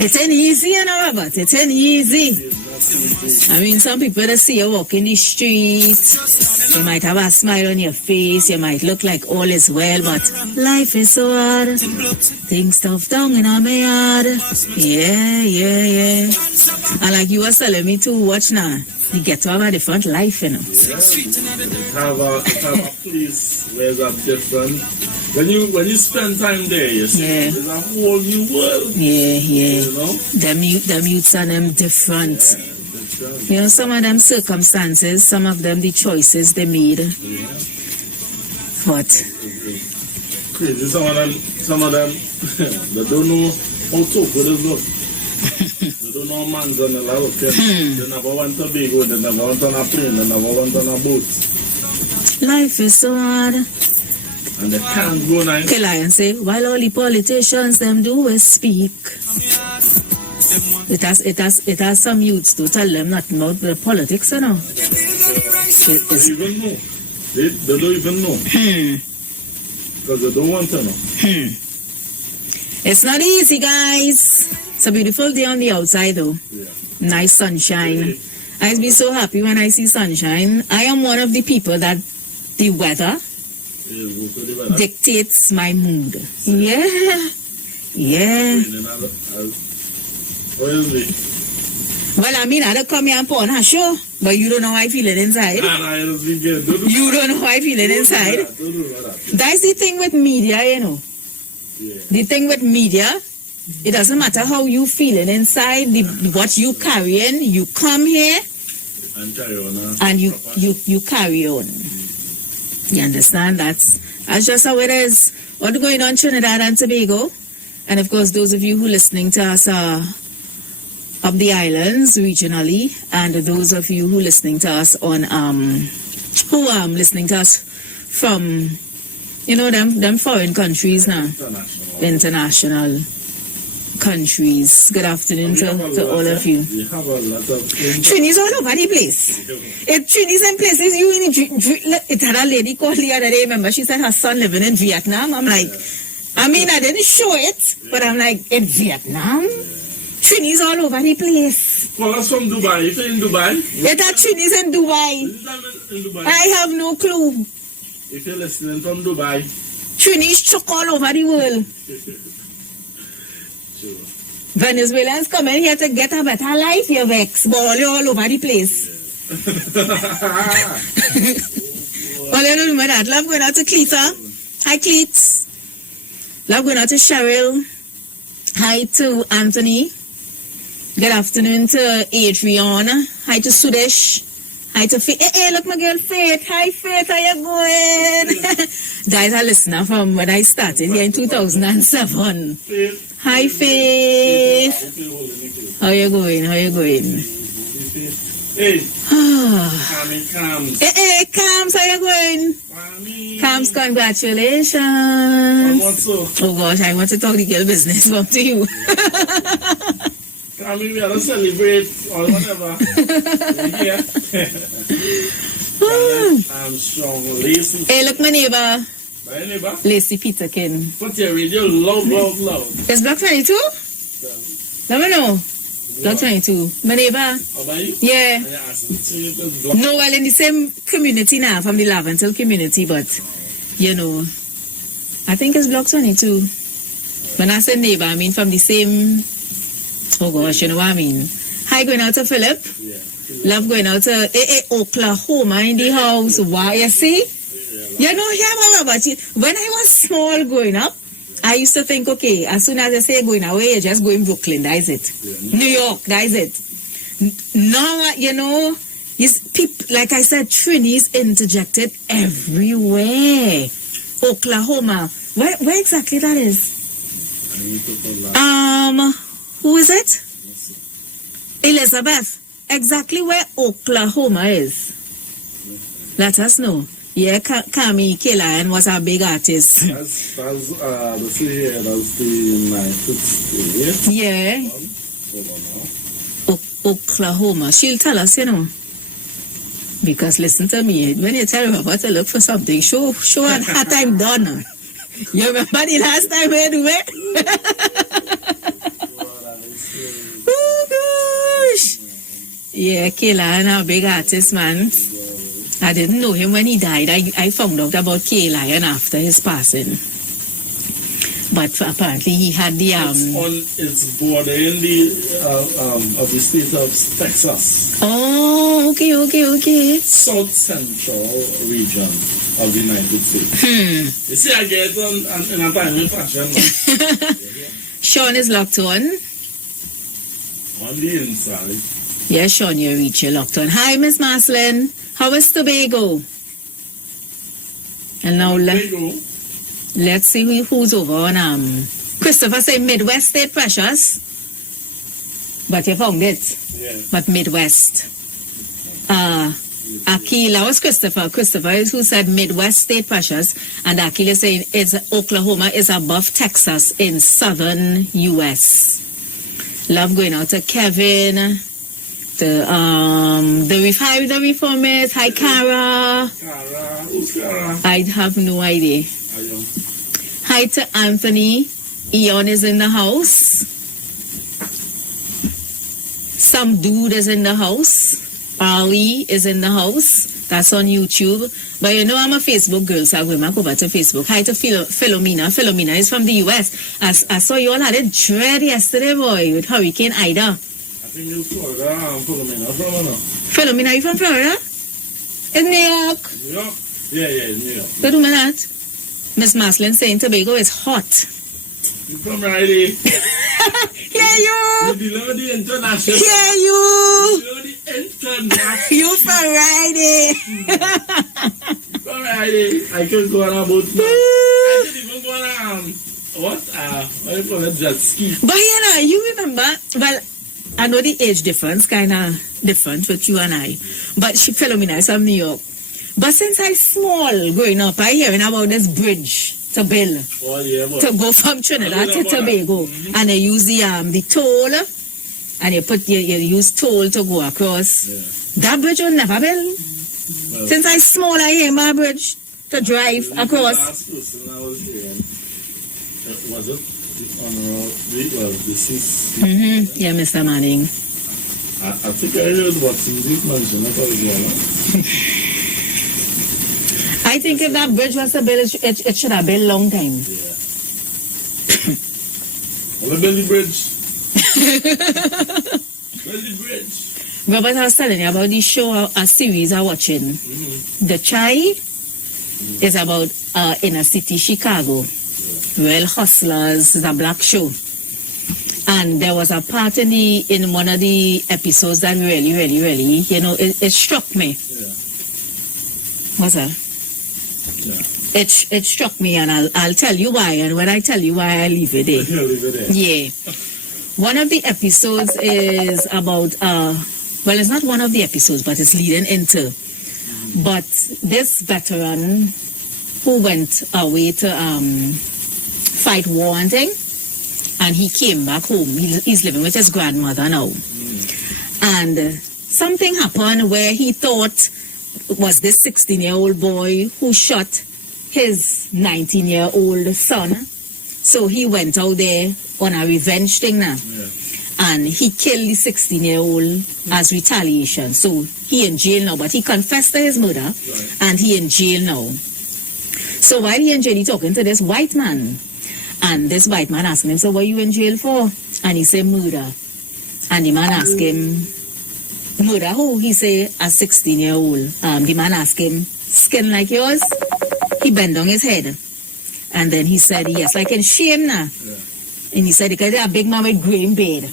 It ain't easy, you know, Robert. It ain't easy. I mean, some people that see you walk in the street, you might have a smile on your face, you might look like all is well, but life is so hard. Things tough down in my yard. Yeah. And like you were telling me to watch now, you get to have a different life, you know. Yeah. It have a place where it's a different. When you spend time there, you see, there's a whole new world. Yeah. You know? Them youths and them different. You know, some of them circumstances, some of them the choices they made. Yeah. But crazy. Some of them they don't know how to go to work. They don't know man's on the level. They never went to Bigo, they never went on a plane, they never went on a boat. Life is so hard. And they can't go now. Okay, Lion say, while all the politicians them do is speak. It has some youths to tell them nothing about the politics, you know. They don't even know. They don't even know. Because they don't want to know. It's not easy, guys. It's a beautiful day on the outside, though. Yeah. Nice sunshine. I'll be so happy when I see sunshine. I am one of the people that the weather dictates my mood. Yeah. Well, I mean, I don't come here and put on a show, but you don't know how I feel it inside. You don't know how I feel it inside. That's the thing with media, you know. The thing with media, it doesn't matter how you feel it inside, what you carrying, you come here and you carry on. You understand? That's just how it is. What's going on in Trinidad and Tobago? And of course, those of you who are listening to us are up the islands regionally, and those of you who are listening to us on listening to us from, you know, them foreign countries now, international countries. Good afternoon to all of you. Trini's all over the place. Trini's in places you in. It had a lady called the other day. Remember, she said her son living in Vietnam. I'm like, I mean, I didn't show it, but I'm like, in Vietnam? Trini's all over the place. Well, that's from Dubai. If you're in Dubai? That Trini's in Dubai. I have no clue. If you're listening from Dubai. Trini's chuck all over the world. Sure. Venezuelans coming here to get a better life, you vex. Ball you all over the place. All you know that. Love going out to Cleeta. Hi, Cleets. Love going out to Cheryl. Hi to Anthony. Good afternoon to Adriana. Hi to Sudesh. Hi to Faith. Hey, look, my girl Faith. Hi, Faith. How you going? Guys, a listener from when I started here in 2007. Faith. Hi, Faith. How you going? Hey. Cams. Hey, Cams. How you going? Cams, congratulations. Oh gosh, I want to talk the girl business up to you. Cams, we are to celebrate or whatever. Yeah. I'm strong. Lacey. Hey, look, my neighbor. My neighbor? Lacey Peterkin. Put your radio loud. It's Block 22? Let me know. Block 22. My neighbor? How about you? Yeah. No, well, in the same community now, from the Laventel community, but, you know, I think it's Block 22. When I say neighbor, I mean from the same, oh gosh, you know what I mean. Hi, going out to Philip. Yeah. Love going out to Oklahoma in the house. Why, you see? You know, when I was small growing up, I used to think, okay, as soon as I say going away, you're just going Brooklyn, that is it. Yeah. New York, that is it. Now, you know, like I said, Trini's interjected everywhere. Oklahoma. Where exactly that is? Who is it? Elizabeth. Exactly where Oklahoma is. Let us know. Yeah, Kami Kelayan was a big artist. That's the United States. Yeah. Oklahoma. She'll tell us, you know. Because listen to me, when you tell her about to look for something, show her how time done. You remember the last time we do it? Yeah, K-Lion, a big artist, man. I didn't know him when he died. I found out about K-Lion after his passing. But apparently he had the It's bordering the of the state of Texas. Oh, okay. South Central region of the United States. You see, I get in a timely fashion. Sean is locked on. On the inside. Yeah, Sean, you're locked on. Hi, Miss Maslin. How is Tobago? And now let's see who's over on Christopher say Midwest State Precious. But you found it. Yeah. But Midwest. Akila was Christopher. Christopher is who said Midwest State Precious. And Akila is saying Oklahoma is above Texas in southern US. Love going out to Kevin. The reformers. Hi, Cara. Cara. Who's Cara? I have no idea. Hi to Anthony. Eon is in the house. Some dude is in the house. Ali is in the house. That's on YouTube. But you know I'm a Facebook girl, so I'm going back over to Facebook. Hi to Philomena. Philomena is from the US. I saw you all had a dread yesterday, boy, with Hurricane Ida. I think you're Florida. I'm Philomena. Philomena, are you from Florida? In New York? New York? Yeah, New York. Don't do that. Miss Maslin saying Tobago is hot. You from Friday? Hear you! You below the international. Hear you! Below the international. You from Friday! From Friday. I can go on about now. I didn't even go on what do you call it? Jet ski. But you remember, well, I know the age difference kind of different with you and I. But Philomena is from New York. But since I small growing up, I hearing about this bridge to build. Oh, yeah, to go from Trinidad to Tobago. And they use the toll, and you use toll to go across. Yeah. That bridge will never build. Well, Since I small, I hear my bridge to drive across. The last person I was hearing, was it the deceased? Yeah, Mr. Manning. I think I heard what's in this mansion. That's what it was. I think if that bridge was to build, it should have been a long time. Yeah. Well, build the bridge. Build the bridge. Robert, I was telling you about this show, a series I'm watching. The Chai is about inner city Chicago. Real hustlers. It's a black show. And there was a part in one of the episodes that really, it struck me. Yeah. What's that? Yeah. It struck me, and I'll tell you why. And when I tell you why, I leave it there. Leave it there. Yeah. One of the episodes is about well, it's not one of the episodes, but it's leading into. But this veteran who went away to fight war and thing, and he came back home. He's living with his grandmother now. And something happened where he thought was this 16-year-old boy who shot his 19-year-old son. So he went out there on a revenge thing now. Yeah. And he killed the 16-year-old as retaliation. So he in jail now, but he confessed to his murder, Right. and he in jail now. So while he in jail, he talking to this white man. And this white man asking him, so what are you in jail for? And he said, murder. And the man asked him, murder who? He say, a 16-year-old. The man asked him, skin like yours? He bent down his head. And then he said, yes, like in shame now. Yeah. And he said, because they're a big man with green beard.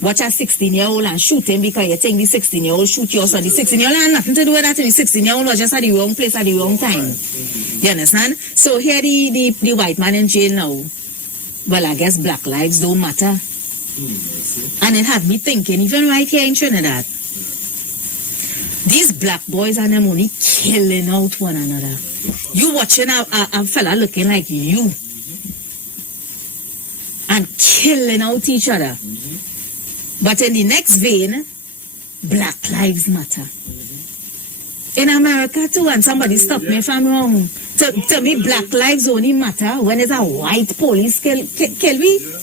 Watch a 16-year-old and shoot him because you think the 16-year-old shoot your son. The 16-year-old had nothing to do with that. The 16-year-old was just at the wrong place at the wrong time. You understand? So here the white man in jail now. Well, I guess black lives don't matter. And it had me thinking, even right here in Trinidad, these black boys and them only killing out one another. You watching a fella looking like you and killing out each other. But in the next vein, black lives matter. In America too, and somebody stop me if I'm wrong. To me, black lives only matter when it's a white police kill we. Yeah.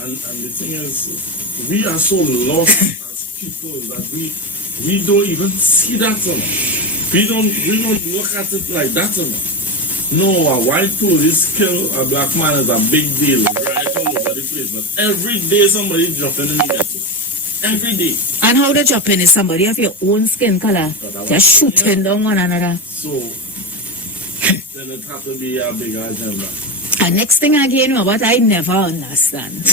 I And the thing is, we are so lost as people that we don't even see that, you know. We don't look at it like that, you know. No, a white police kill a black man is a big deal right all over the place. But every day somebody dropping in the ghetto. Every day. And how they dropping is somebody of your own skin color. They're shooting down one another. So then it has to be a bigger agenda. And next thing again, what I never understand.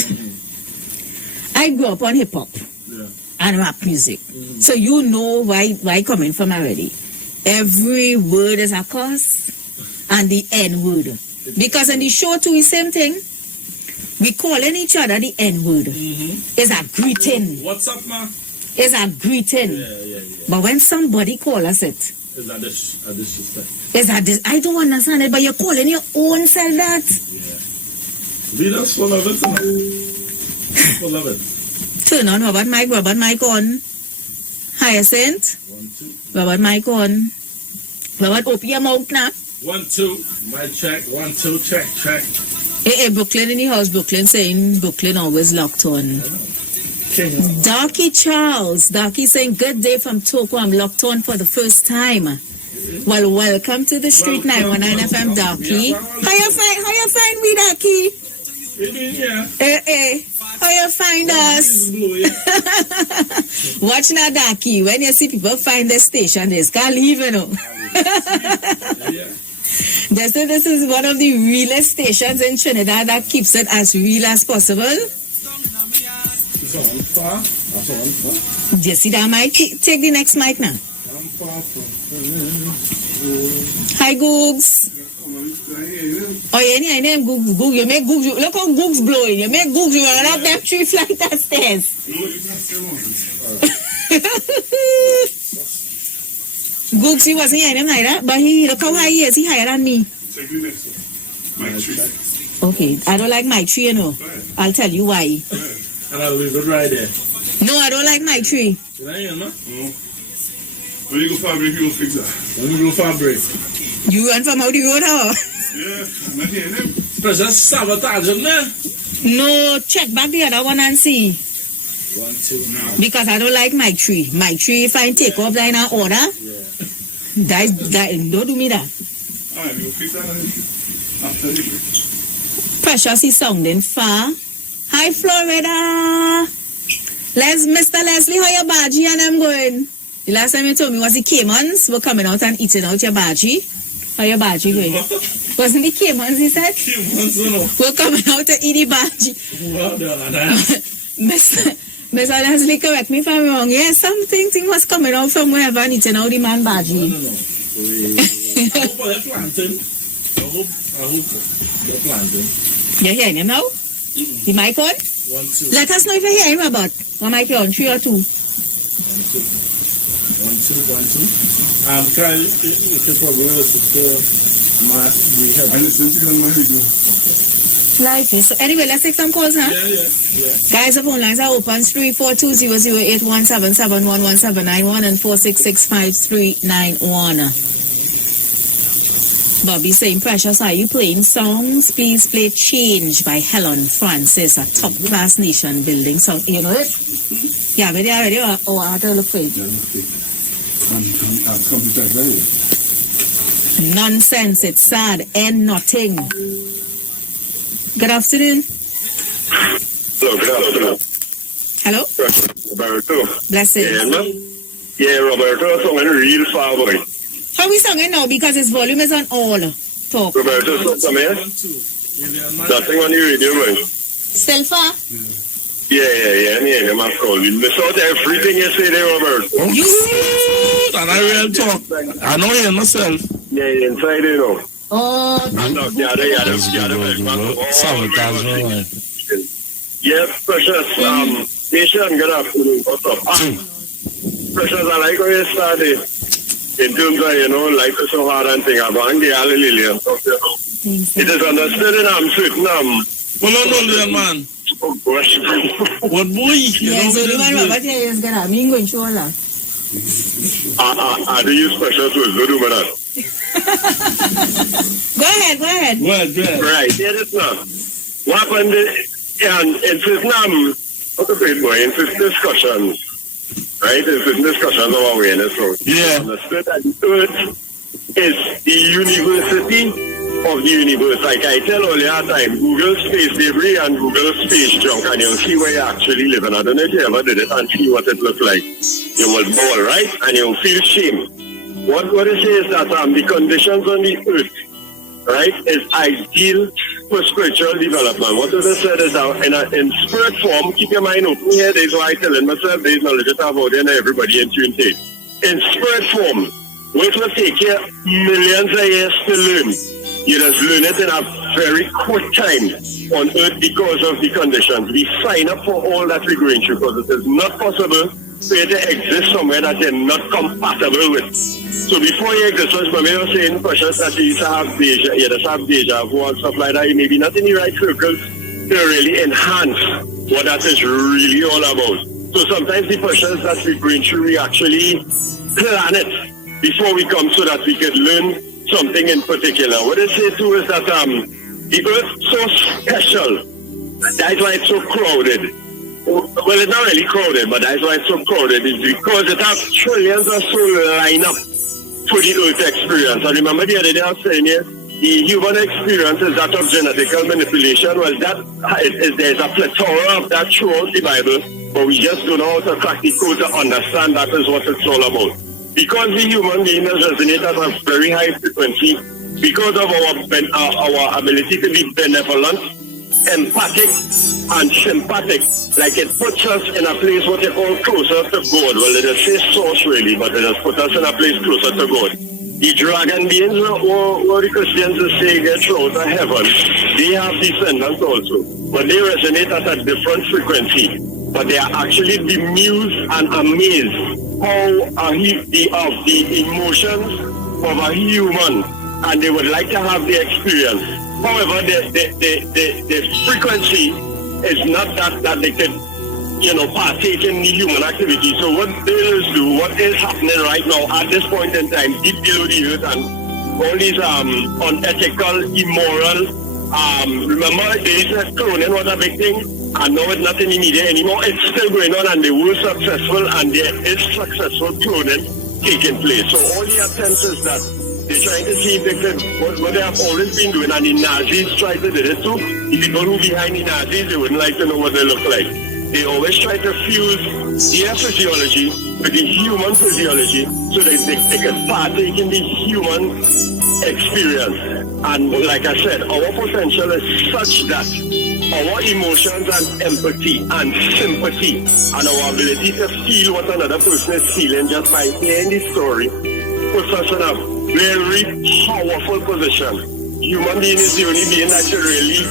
I grew up on hip hop and rap music. So you know why coming from already. Every word is a curse and the N word. Because in the show too is same thing. We calling each other the N word. It's a greeting. What's up, man? It's a greeting. Yeah. But when somebody call us it, Is that a disrespect? is that this? I don't understand it, but you're calling your own self that. Yeah. We just full of it, man. Full of it. Turn on Robert mic on. Hyacinth. 1, 2. Robert mic on. Robert, open your mouth now. 1, 2. My check. 1, 2. Check. Hey, Brooklyn in the house. Brooklyn saying Brooklyn always locked on. Darky Charles. Darky saying good day from Toko. I'm locked on for the first time. Well, welcome to the Street 919 FM, Darky. How you find me, Darky? Hey. How you find us? Watch now, Darky. When you see people find the station, they can't leave, you know. They say this is one of the realest stations in Trinidad that keeps it as real as possible. Do you see that mic? Take the next mic now. Hi, Googs. Oh, yeah, name Goog. You make Goog. Look how Goog's blowing. You make Goog. You run up them 3 flights of stairs. Googs, he wasn't hearing him like that, but look how high he is. He higher than me. Take the next one. Mic 3. Okay, I don't like mic 3, you know. I'll tell you why. And I'll leave it right there. No, I don't like mic 3. Did I hear, man? When you go for a break, you go fix that. When you go for a break. You run from out the road, huh? Yeah, I'm not hearing him. But just sabotage him there. No, check back the other one and see. 1, 2. No. Because I don't like mic 3. Mic 3, if I take off line and order, don't do me that. Alright, you go fix that after the break. Precious is sounding far. Hi, Florida. Mr. Leslie, how your baji and I'm going? The last time you told me was the Caymans were coming out and eating out your baji. How your baji going? Wasn't the Caymans, he said? Caymans, you know. We're coming out to eat the baji. Well done, Mr. Leslie, correct me if I'm wrong. Yes, something was coming out from wherever and eating out the man baji. No. I hope they're planting. I hope they're planting. You hearing him now? The mic on? 1, 2. Let us know if you hear him about. One mic on, 3 or 2. 1, 2. 1, 2. Kyle, you can probably listen to I listen to you on my radio. Life is. So anyway, let's take some calls now. Yeah. Guys, the phone lines are open. 342-008-177-11791 and 466-5391. Bobby saying, Precious, are you playing songs? Please play Change by Helen Francis, a top-class nation building song. You know it? Yeah, but they already are. Oh, I have to look for it. Nonsense, it's sad, and nothing. Good afternoon. Hello, good afternoon. Hello? Roberto. Blessings. Yeah, Roberto, song real far, boy. How we singing now? Because his volume is on all. Talk. Roberto, come here. 1, 2. Nothing on your radio, man. Still far? Yeah, I'm calling. Miss out everything you say there, Roberto. You see? That I real talk. I know you myself. Yeah, inside, you know. Oh, Yes, Precious, Nation, good afternoon. What's up? Precious, I like how you started. In terms of, life is so hard and thing, I'm going to Lily and stuff, It is understood and I'm sitting, Well, no, man. Oh, gosh. What boy? yeah, so the one Robert here is going to be going to all that. I do use Precious words, don't do that. Go ahead. Go ahead. Right, yeah, that's not. What happened And in certain, what the great boy, in certain discussions, right? In certain discussions of awareness, so understood that the earth is the university of the universe. Like I tell earlier time, Google space debris and Google space junk, and you'll see where you actually live. And I don't know if you ever did it and see what it looks like. You will ball, right? And you'll feel shame. What it says is that the conditions on the earth, right, is ideal for spiritual development. What it said is that in spirit form, keep your mind open here. There's why I'm telling myself there's knowledge that I've out there and everybody in tune to. In spirit form, which will take you millions of years to learn. You just learn it in a very quick time on earth because of the conditions. We sign up for all that we're going through because it is not possible for you to exist somewhere that you're not compatible with. So before you exist, when we were saying Precious that you used to have deja vu and stuff like that, you may be not in the right circles to really enhance what that is really all about. So sometimes the Precious that we're going through, we actually plan it before we come so that we could learn something in particular. What I say too is that the earth so special. That's why it's so crowded. Well, it's not really crowded, but that's why it's so crowded. It's because it has trillions of soul line up for the earth experience. I remember the other day I was saying here, the human experience is that of genetical manipulation. Well, there's a plethora of that throughout the Bible, but we just don't know how to crack the code to understand that is what it's all about. Because the human being resonates at a very high frequency, because of our ability to be benevolent, empathic, and sympathetic, like it puts us in a place what they call closer to God. Well, it doesn't say source really, but it has put us in a place closer to God. The dragon beings, or the Christians say get thrown to heaven, they have descendants also, but they resonate at a different frequency. But they are actually bemused and amazed how the emotions of a human, and they would like to have the experience. However, the frequency is not that they can, partake in the human activity. So what they do, what is happening right now at this point in time, deep below the earth, and all these unethical, immoral, remember they said cloning was a big thing? And now it's not in the media anymore. It's still going on, and they were successful, and there is successful cloning taking place. So all the attempts is that they're trying to see if they could, what they have always been doing, and the Nazis tried to do it too. The people who behind the Nazis, they wouldn't like to know what they look like. They always try to fuse their physiology with the human physiology so that they can partake in the human experience. And like I said, our potential is such that our emotions and empathy and sympathy and our ability to feel what another person is feeling just by hearing the story puts us in a very powerful position. Human being is the only being that should really,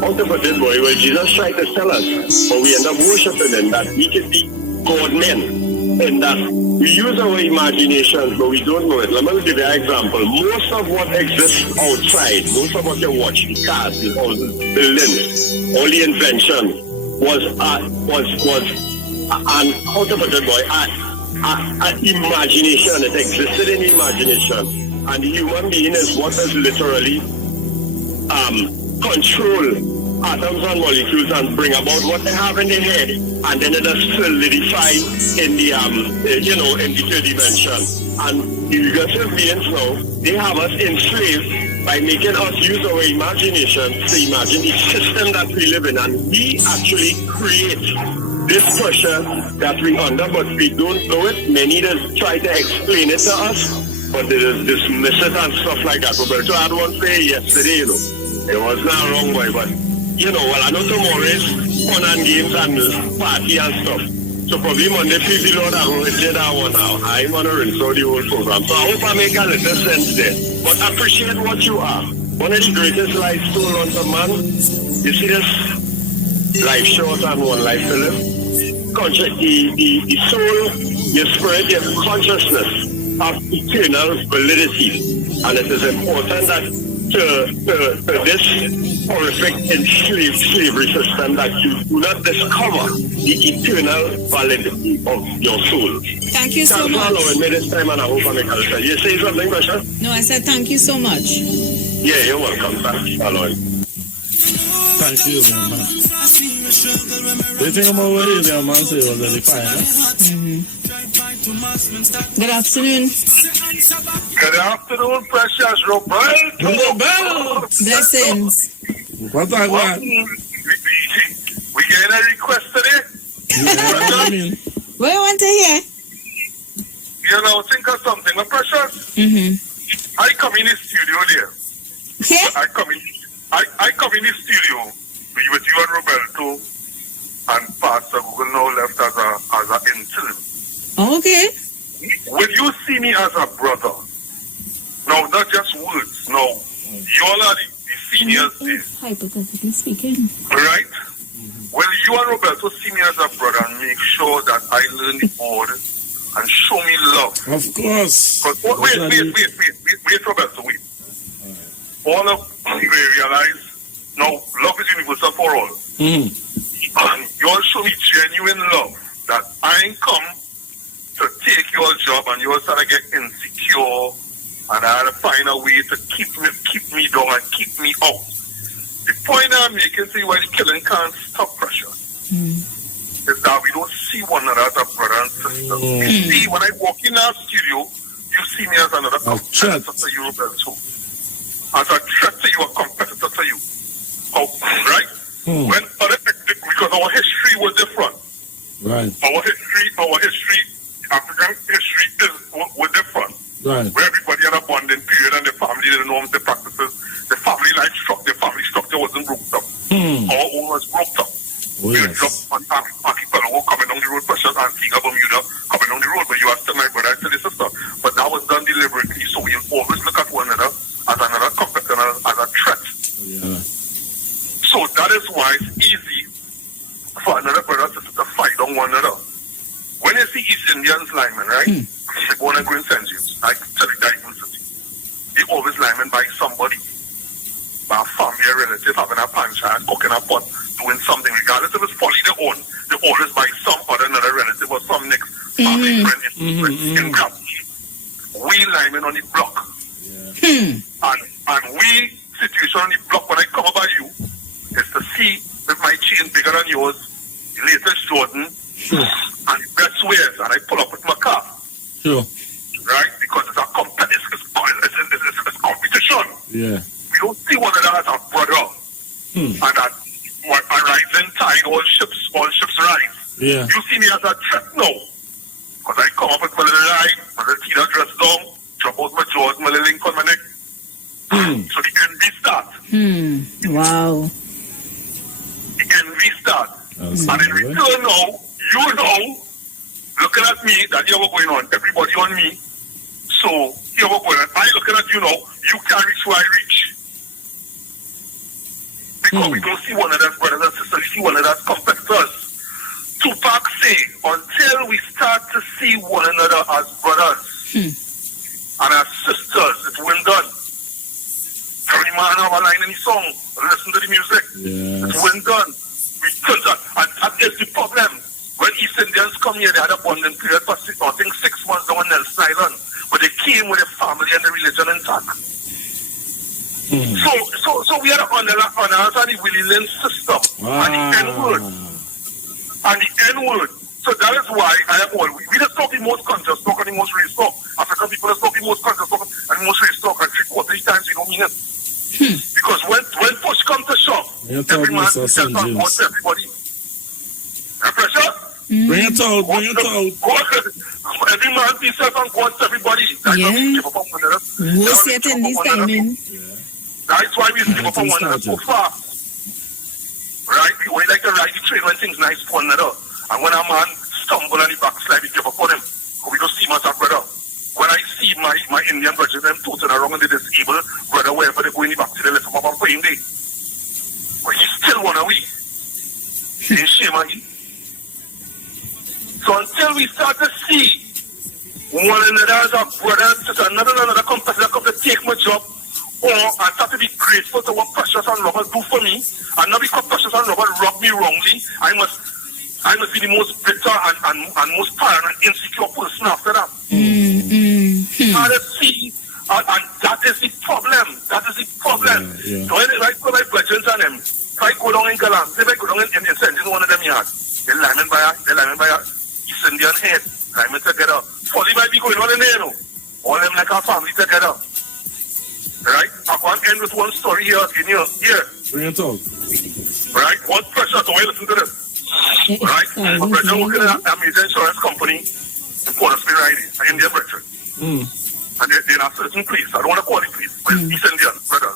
how to put it, boy, well, Jesus tried to tell us, but we end up worshiping him, that we can be God men, and that we use our imaginations, but we don't know it. Let me give you an example. Most of what exists outside, most of what you watch, the cars, the houses, buildings, all the invention was an, how to put it, boy, an imagination. It existed in imagination. And the human being is what is literally control atoms and molecules and bring about what they have in their head, and then it is solidify in the in the third dimension. And the regressive beings now, they have us enslaved by making us use our imagination to imagine the system that we live in, and we actually create this pressure that we under, but we don't know it. Many just try to explain it to us, but they just dismiss it and stuff like that. Roberto had one say yesterday, it was not wrong, boy, but I know tomorrow is fun and games and party and stuff. So probably Monday, Tuesday, Lord, I will say that one now. I want to rinse out the whole program. So I hope I make a little sense there. But appreciate what you are. One of the greatest life stolen unto man. You see this? Life short and one life to live. The soul, your spirit, your consciousness have eternal validity. And it is important that to this horrific enslaved slavery system that you do not discover the eternal validity of your soul. Thank you so much. Thanks for allowing me this time, and I hope I make a sense. You say something, Basha? No, I said thank you so much. Yeah, you're welcome. Thanks for allowing. Thank you, man. They think I'm over here, there, man, say it was really fine, huh? Good afternoon. Good afternoon, precious Roberto. Blessings. What I want? We getting a request today? Yeah, I mean. What you want to hear? You know, think of something, my precious. I come in the studio there. Yeah? I come in the studio with you and Roberto and Pastor Google now left as a interim. Okay. Will you see me as a brother? No, not just words. No, you all are the seniors there. Hypothetically speaking. Right? Will you and Roberto see me as a brother and make sure that I learn the board and show me love? Of course. Wait, Roberto, wait. All of you realize, no, love is universal for all. And you all show me genuine love that I ain't come to take your job and you all start to get insecure and I had to find a way to keep me down and keep me out. The point I'm making to you why the killing can't stop pressure is that we don't see one another as a brother and sister. You see, when I walk in our studio, you see me as another competitor to you, Roberto. As a threat to you, a competitor to you. Oh, right? When other, because our history was different. Right. Our history, African history was different. Right. Where everybody had a bonding period and the family, the norms, the practices, the family life structure, the family structure wasn't broke up. Our own was broke up. We had dropped on people who were coming down the road, precious Antigua, Bermuda, coming down the road, but you are still my brother, I still your sister. But that was done deliberately, so we always look at one another as another competitor, as a threat. Yeah. So that is why it's easy for another brother to fight on one another. When you see East Indians linemen, right? They go on and go in St. James, like to the Diamond City. They always linemen by somebody. By a family, a relative, having a pancha and cooking a pot, doing something, regardless if it's fully their own. They always by some other another relative or some next family friend in Grab. We linemen on the block. And we situation on the block when I come about you is to see if my chain bigger than yours, the latest Jordan, and the best wears, and I pull up with my car. Sure. Right? Because it's a it's competition. Yeah. We don't see one another as a brother. And that a rising tide, all ships rise. Yeah. You see me as a threat now. Because I come up with my little line, my little Tina dress down, drop out my jaws, my little link on my neck. So the envy starts. Wow. The envy starts. And in return now, you know, looking at me, that you were going on, everybody on me. So you were going on. I looking at you now, you can't reach where I reach. Because we don't see one another's brothers and sisters, we see one another's competitors. Tupac say, until we start to see one another as brothers and as sisters, it will done. Every man have a line in his song, listen to the music. It's well done. And that is the problem. When East Indians come here, they had a bonding period for 6 months down on Nelson Island. But they came with the family and the religion intact. So we had an honor and the Willie system. And the N-word. And the N-word. So that is why we just talk the most conscious talk and the most race talk. African people just talk the most conscious talk and the most race talk. And 3/4 times we don't mean it. Because when push comes to shove, every man sells on board to everybody. Pressure? Bring it out. Every man sells on board to everybody. That's why we give up on one another. We'll see it in this timing. That's why we give up on one another so fast. Right? We like to ride the train when things nice for one another. And when a man stumble and he backslide, we give up on him. Because we don't see him as a brother. When I see my Indian brothers, them totally wrong and they disabled brother, wherever they go in the back to the left of my playing day. But he still wanna win. Ain't shame on him. So until we start to see one another as a brother, another competitor come to take my job, or I start to be grateful to what Precious and Robert do for me, and not because Precious and Robert rob me wrongly, I must be the most bitter and most paranoid and insecure person after that. And that is the problem. So when I put my brethren on them, try I go down in Galan, if I go down in St. John, one of them yard, the lineman by East Indian head, lineman together. Folly might be going on in there, no? All them like our family together. Right? I want to end with one story here in here. Bring it out. Right? One pressure to listen to this. Right? A brother working at a major insurance company in Port of Spain, right? An Indian brother. And they're in a certain place. I don't want to call it place, but it's East Indian brother.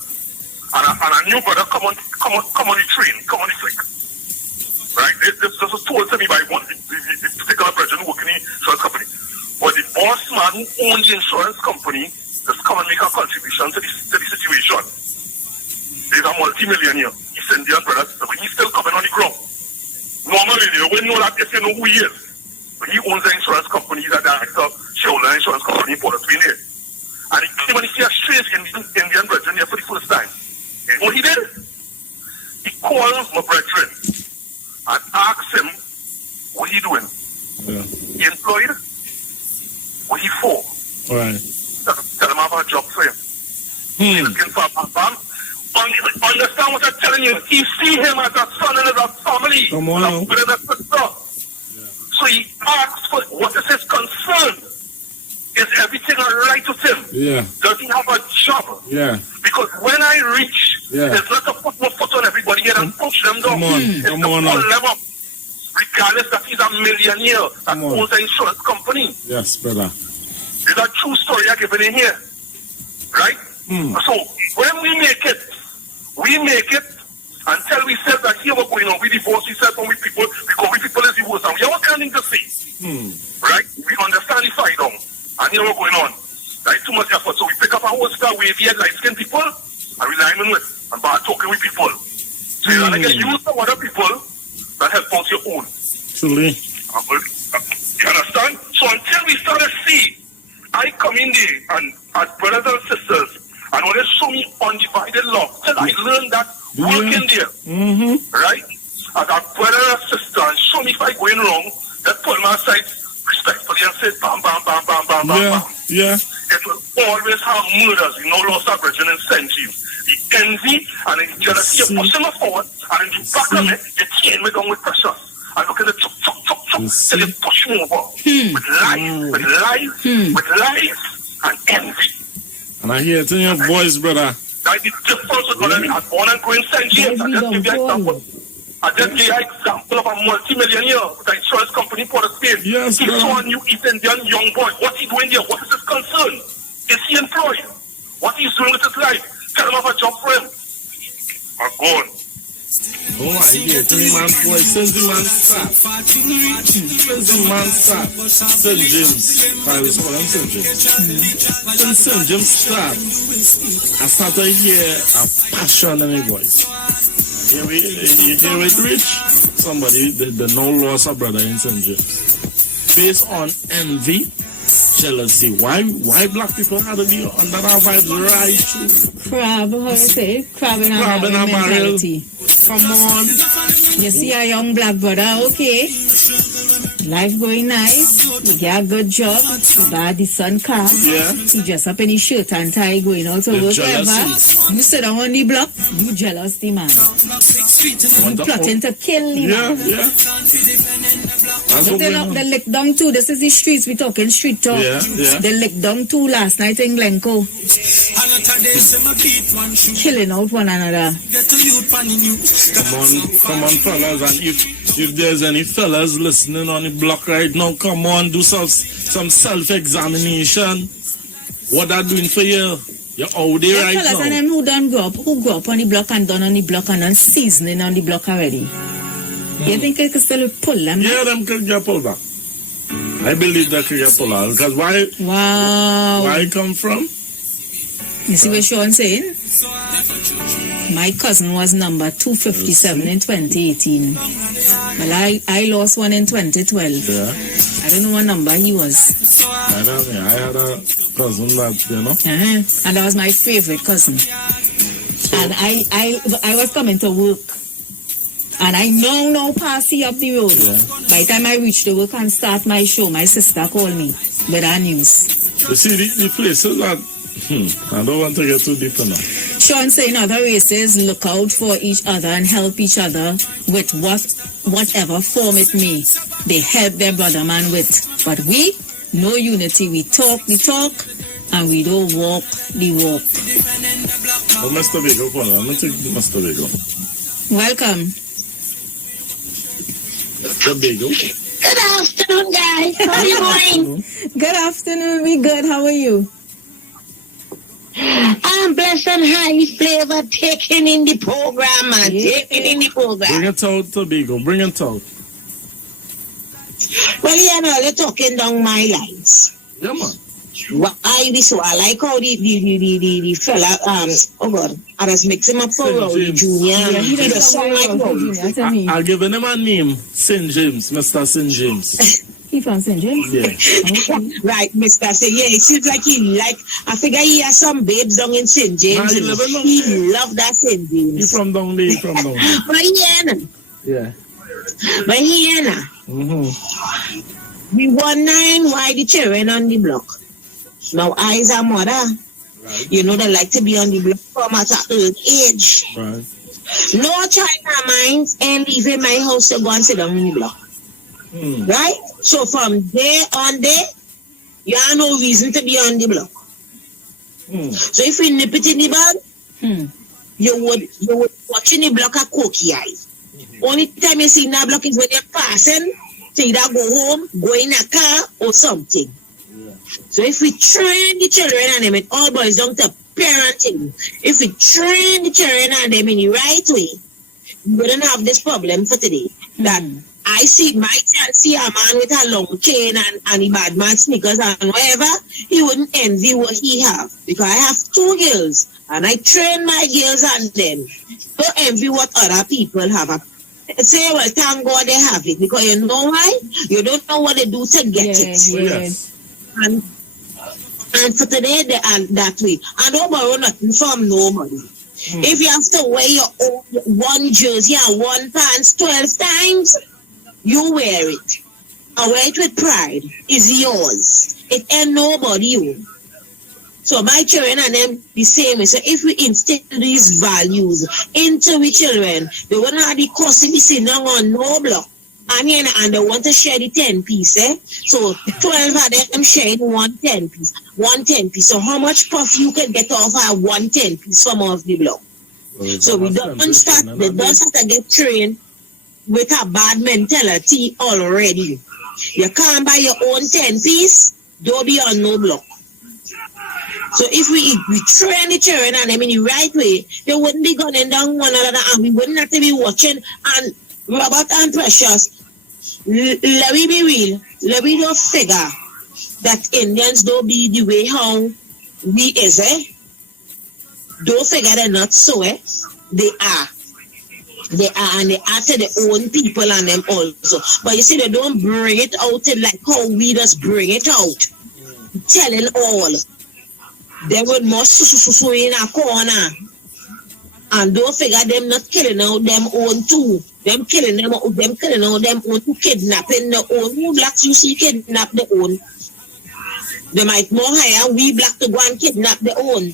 And a new brother come on the train, come on the flick. Right? This was told to me by one the particular brother working in the insurance company. But the boss man who owns the insurance company just come and make a contribution to the situation. He's a multi-millionaire. He's Indian brother, but he's still coming on the ground. Normally, you wouldn't know that if you know who he is. But he owns the insurance company, he's a director, shareholder insurance company in Port of Spain. And he came and he see a strange Indian brethren here for the first time. And what he did? He called my brethren and asked him what he doing. Yeah. He employed? What he for? All right. Tell him I have a job for him. He's looking for a bam. Understand what I'm telling you? He see him as a son and as a family. Come on. A brother and a sister. Yeah. So he asks for what is his concern. Is everything alright with him? Yeah. Does he have a job? Yeah. Because when I reach, it's not to put my foot on everybody here and push them down. It's to pull them up. Regardless that he's a millionaire that owns an insurance company. Yes, brother. It's a true story I'm giving in here. Right? So when we make it until we said that here we're going on, we divorce ourselves from we people because we people is divorced and we have one thing to say. Right? We understand the fight on. And here we're going on. Right? Too much effort. So we pick up a whole star wavy head light skinned people and we line with and bad talking with people. So you're gonna get used to other people that help out your own. Truly. You understand? So until we start to see, I come in there and as brothers and sisters, and when they show me undivided love, till I learned that working there, right? As a brother and sister, and show me if I going wrong, they pull my aside respectfully and say, bam, bam, bam, bam, bam, bam, bam. Yeah. It will always have murders, you know, lost of virgin and centuries. The envy and the jealousy, you push them forward, and then you back on it, you chain me down with pressures. And look at the chuk, chuk, chuk, chuk, till you push me over. With lies, and envy. And I hear it in your voice, brother. That is different with what I'm born and growing St. James. I just give you an example. I just give you an example of a multi-millionaire with an insurance company in Port of Spain. Yes, he saw a new East Indian young boy. What's he doing there? What is his concern? Is he employed? What he's doing with his life? Tell him I have a job for him. I'm gone. Oh, I hear it in the man's voice. Send the man start. Send the man start. St. James. I was calling St. James. When St. James start, I start to hear a passion in his voice. Here it reach somebody, the no loss of brother in St. James. Based on envy, jealousy. Why black people have to be under our vibes right through? Crab, how you say? Crab in a mentality. Come on. You see a young black brother, okay. Life going nice. He get a good job. He buy a decent car. Yeah. He dress up in his shirt and tie going out to work ever. You sit down on the block, you jealous the man. You plotting to kill the man. Yeah. But they lick down too. This is the streets we talking street talk. Yeah. They lick down too last night in Glencoe. Killing out one another. Come on, fellas, and if there's any fellas listening on the block right now, come on, do some self-examination. What that doing for you? You're out there right fellas now. And them who grew up on the block and done on the block and done seasoning on the block already. You think I could still pull them? Yeah, them could get pulled back. I believe that could get pulled out. Because why? Wow. Where I come from? You see what Sean saying? My cousin was number 257 in 2018. Well, I lost one in 2012. Yeah. I don't know what number he was. I had a cousin that, you know. And that was my favorite cousin. So, and I was coming to work. And I now pass up the road. Yeah. By the time I reach the work and start my show, my sister called me with her news. You see, the places that I don't want to get too deep enough. Sean saying other races look out for each other and help each other with whatever form it may. They help their brother man with. But we, no unity. We talk the talk and we don't walk the walk. Oh, Mr. Vigo, hold on. I'm going to take Mr. Vigo. Welcome. Mr. Vigo. Good afternoon, guys. How are you doing? Good afternoon. We good. How are you? I'm blessed and highly flavored, taking in the program and taking in the program. Bring it out, Tobago. Bring it out. Well, you know, you're talking down my lines. Yeah, man. Why this so I like how the fella oh God, I just mix him up for Rowdy Junior. Yeah, he He does does sound like Rowdy. I'll give him a name. St. James. Mr. St. James. He from St. James? Yeah. Right, Mr. Say, yeah, it seems like I figure he has some babes down in St. James. He love that St. James. He from down there, But yeah. But here, we wondering why the children on the block. Now, I is a mother. Right. You know, they like to be on the block from at an early age. Right. No China minds and leaving my house to go and sit down on the block. Right? So from there on there, you have no reason to be on the block. So if we nip it in the bud, you would watch in the block a cookie eye. Only time you see that block is when you're passing to either go home, go in a car or something. So if we train the children and them, it all boils down to parenting. If we train the children and them in the right way, we wouldn't have this problem for today. That I see a man with a long chain and the bad man sneakers and whatever, he wouldn't envy what he have. Because I have 2 girls and I train my girls and them. Don't envy what other people have. Say, well, thank God they have it. Because you know why? You don't know what they do to get it. Yes. And for today, they are that way. And don't borrow nothing from nobody. If you have to wear your own one jersey and one pants 12 times, you wear it. And wear it with pride. It's yours. It ain't nobody own. So my children and them the same way. So if we instill these values into the children, they wouldn't have the cussing be sitting on no block. And they want to share the 10 piece, eh? So 12 of them sharing one 10 piece. So how much puff you can get off a 1 10 piece from off the block? So we don't start, they don't have to get trained with a bad mentality already. You can't buy your own 10 piece, don't be on no block. So if we train the children and them in the right way, they wouldn't be gunning down one another and we wouldn't have to be watching. And Robert and Precious, let me be real. Let me not figure that Indians don't be the way how we is, eh? Don't figure they're not so, eh? They are. They are, and they are to their own people and them also. But you see, they don't bring it out like how we just bring it out. Telling all. They would more so in a corner. And don't figure them not killing out them own too. Them killing them own to kidnapping the own. Who blacks you see kidnap the own? They might more hire we black to go and kidnap the own.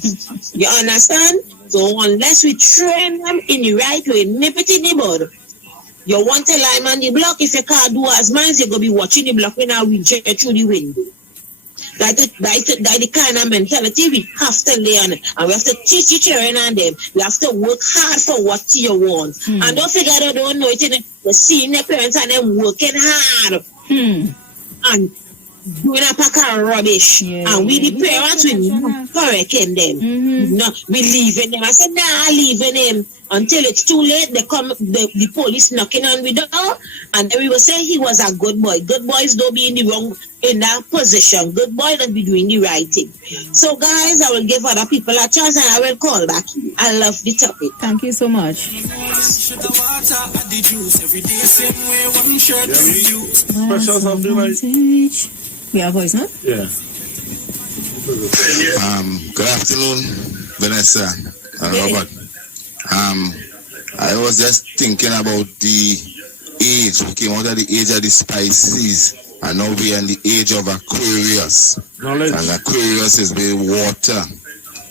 You understand? So unless we train them in the right way, nip it in the bud. You want a lime on the block, if you can't do as mine, you're going to be watching the block when I wheelchair through the window. That's the kind of mentality we have to learn. And we have to teach the children and them. You have to work hard for what you want. And don't figure they don't know it. You're seeing their parents and them working hard. And doing a pack of rubbish. And we the parents, we not correcting them. No, we leaving them. I said, nah, leaving them. Until it's too late, they come, the police knocking on the door, and then we will say he was a good boy. Good boys don't be in that position. Good boy don't be doing the right thing. So guys, I will give other people a chance and I will call back. I love the topic. Thank you so much. We have voice, no? Yeah. Good afternoon, Vanessa and Robert. I was just thinking about the age. We came out of the age of the Pisces, and now we are in the age of Aquarius. Knowledge. And Aquarius is the water.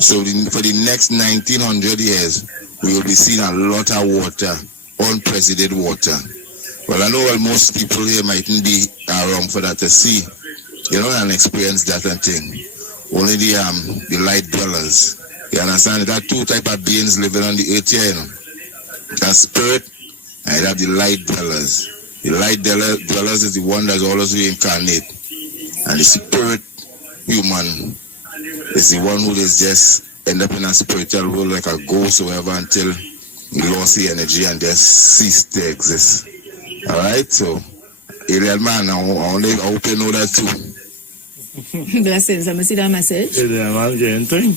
So for the next 1900 years, we will be seeing a lot of water, unprecedented water. Well, I know most people here mightn't be around for that to see, and experience that and thing. Only the light dwellers. You understand? There are two types of beings living on the earth here, That's spirit, and you have the light dwellers. The light dwellers is the one that's always reincarnate. And the spirit human is the one who is just end up in a spiritual world like a ghost or whatever until he lost the energy and just cease to exist. Alright, so alien man, I hope you know that too. Blessings, let me see that message. Alien man getting thing.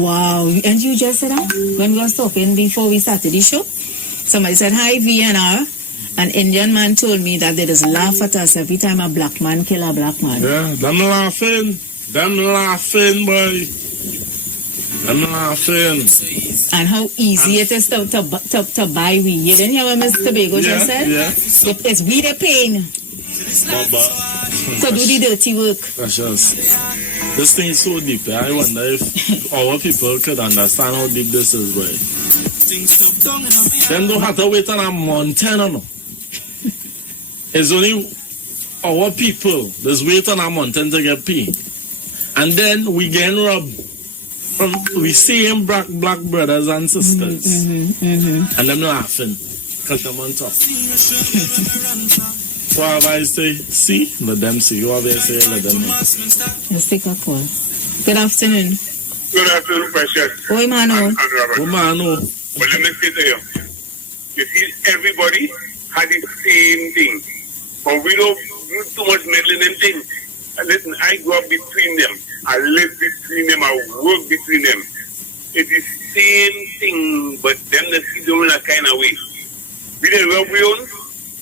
Wow, and you just said that when we was talking before we started the show? Somebody said, hi VNR. An Indian man told me that they just laugh at us every time a black man kill a black man. Yeah, them laughing, boy. Them laughing. And how easy it is to buy weed. You didn't hear what Mr. Tobago just said? Yeah. It's weed a pain. To do the dirty work. Precious. This thing is so deep. I wonder if our people could understand how deep this is, boy. Them don't have to wait on a mountain, no. It's only our people that's wait on a mountain to get paid. And then we get robbed from we same black brothers and sisters. And them laughing because I'm on top. So I say, see, let them see. You always say, let them know. Let's take a call. Good afternoon. Good afternoon, Precious. Oi, Mano. And Robert. Oh, Mano. Well, let me say to you. You see, everybody had the same thing. But we don't do too much meddling and things. Listen, I grew up between them. I live between them. I work between them. It's the same thing, but them they see them in a kind of way. We didn't rub we own,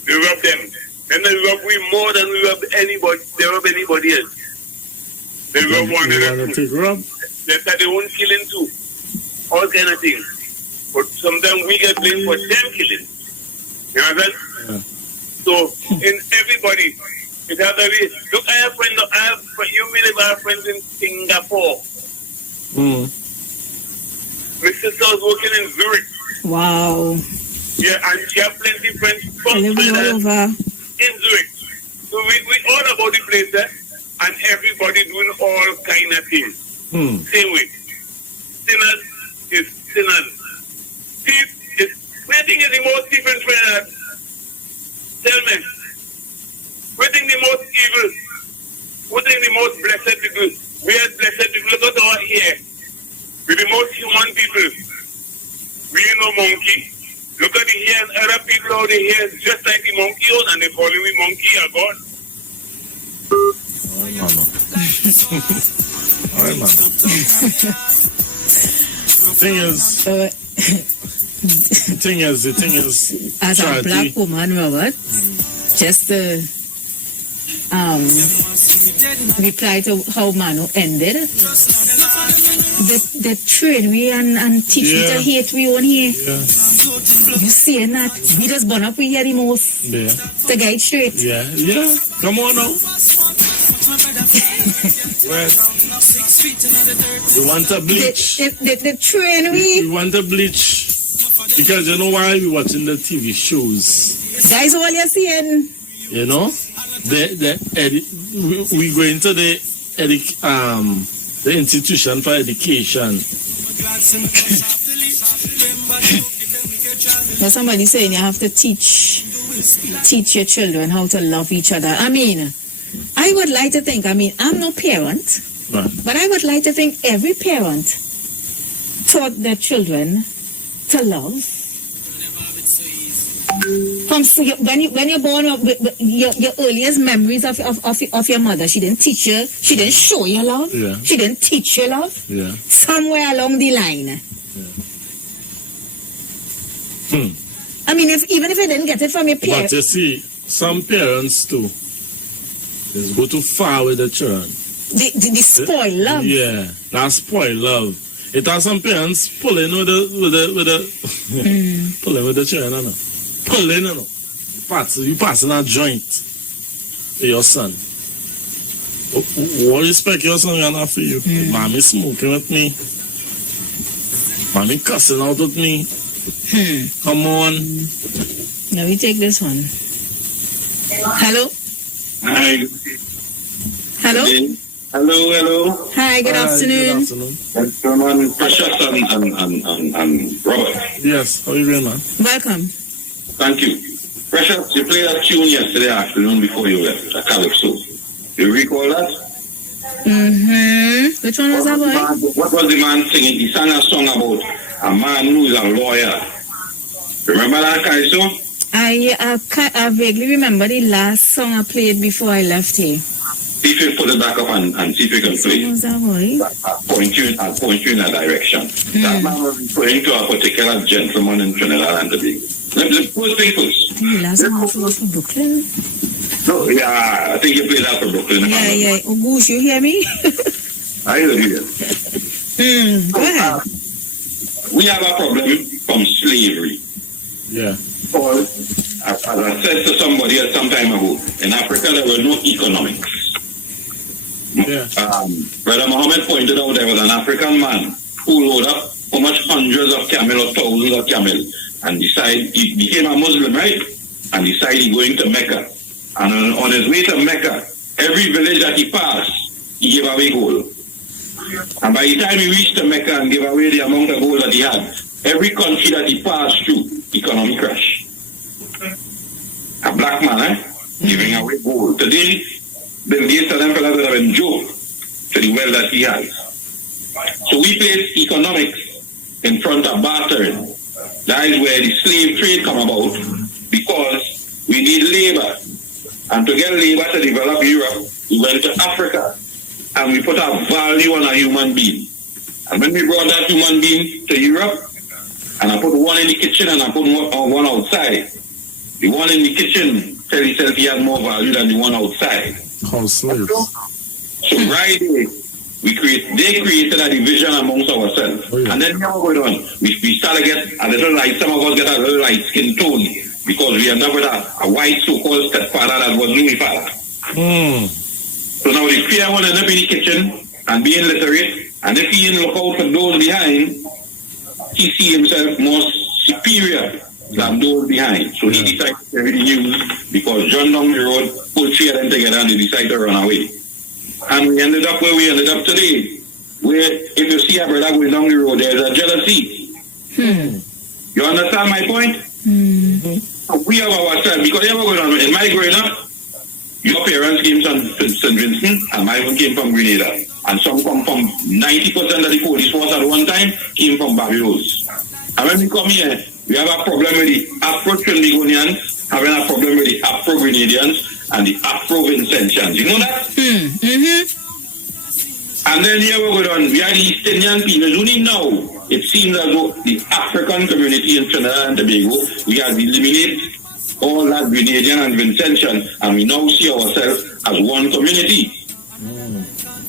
they rub them. Then they rub we more than we rub anybody. They rub anybody else. They rub one another. They start their own killing too. All kind of things. But sometimes we get blamed for them killing. You understand? Yeah. So in everybody, it has to be. Look, I have friends. You believe I have friends in Singapore. My sister was working in Zurich. Wow. Yeah, and she has plenty of friends from all over in Zurich. So we all about the place there, and everybody doing all kind of things. Same way. Sinners is sinners. Thief is. Where think is the most different friend? Tell me. We think the most evil. We think the most blessed people. We are blessed people. Look at our hair. We're the most human people. We are no monkey. Look at the hair and other people how the hair is just like the monkey own and they call me monkey or God. Alright, man. The thing is, as charity. a black woman, Robert, just to reply to how Manu ended, the train we and teach me to hate we on here. Yeah. You saying that we just burn up we hear the most. Yeah. To guide straight. Yeah. Come on now. Well, we want to bleach. The train we want to bleach. Because you know why we watching the TV shows. Guys, all you're seeing. You know? We go into the institution for education. There's somebody saying you have to teach your children how to love each other. I mean, I would like to think, I'm no parent, but I would like to think every parent taught their children to love. From when you're born, your earliest memories of your mother, she didn't teach you, she didn't show you love, she didn't teach you love. Somewhere along the line. I mean, even if you didn't get it from your parents. But you see, some parents too, they go too far with the children. They spoil love. Yeah, that spoil love. It has some parents pulling with the pulling with the children, no. Pulling, no. You passing a joint to your son. What respect your song and for you? Mommy smoking with me. Mommy cussing out with me. Come on. Now we take this one. Hello? Hi. Hello? Hello. Hi, good afternoon. Gentlemen, Precious and Robert. Yes, how you doing, man? Welcome. Thank you. Precious, you played that tune yesterday afternoon before you left, a calypso. You recall that? Which one was that, boy? What was the man singing? He sang a song about a man who is a lawyer. Remember that, Kaiso? I vaguely remember the last song I played before I left here. See if you put it back up and see if you can play. What was that, boy? I'll point you in a direction. That man was referring to a particular gentleman in Trinidad and Tobago. Let's first thing first. The last song was from Brooklyn. No, yeah, I think you played that for Brooklyn. Yeah. Oh, goose, you hear me? I heard you. Go ahead. We have a problem from slavery. Yeah. Because, as I said to somebody some time ago, in Africa there was no economics. Yeah. Brother Mohammed pointed out there was an African man who loaded up how much hundreds of camel or thousands of camel and decided he became a Muslim, right? And decided he going to Mecca. And on his way to Mecca, every village that he passed, he gave away gold. And by the time he reached to Mecca and gave away the amount of gold that he had, every country that he passed through, economic crash. A black man, giving away gold. Today, Bill Gates and them fellas have been joke to the wealth that he has. So we place economics in front of bartering. That is where the slave trade come about, because we need labor. And to get labor to develop Europe, we went to Africa and we put a value on a human being. And when we brought that human being to Europe, and I put one in the kitchen and I put one outside, the one in the kitchen tell himself he had more value than the one outside. House slaves. So right there, they created a division amongst ourselves. Oh, yeah. And then what going on? We start to get a little light, some of us get a little light skin tone because we end up with a white so-called stepfather that was Louis father. So now the fair one end up in the kitchen and being literate, and if he didn't look out for those behind, he see himself more superior than those behind. So he decided to carry the news because John down the road pulled three of them together and they decided to run away. And we ended up where we ended up today, where if you see a brother going down the road, there's a jealousy. You understand my point? We have ourselves, because they were going on, in my growing up, your parents came from St. Vincent and my one came from Grenada. And some come from 90% of the police force at one time came from Barbados. And when we come here, we have a problem with the Afro-Trinidadians, having a problem with the Afro-Grenadians, and the Afro-Vincentians. You know that? And then here we go on. We are the East Indian people. Only now, it seems as though the African community in Trinidad and Tobago, we have eliminated all that Grenadian and Vincentian, and we now see ourselves as one community.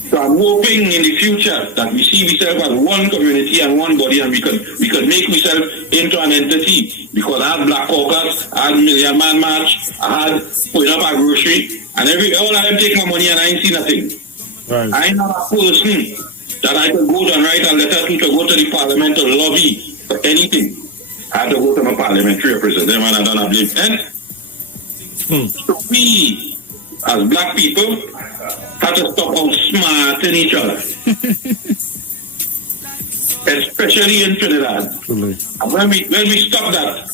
So I'm hoping in the future that we see ourselves as one community and one body, and we could make ourselves into an entity. Because I had Black Caucus, I had Million Man March, I had putting up a grocery, and all of them take my money and I ain't see nothing. Right. I ain't not a person that I could go and write a letter to go to the parliament to lobby for anything. I had to go to my parliamentary representative and I don't have blame. So we, as black people, have to stop outsmarting each other. Especially in Trinidad. And when we stop that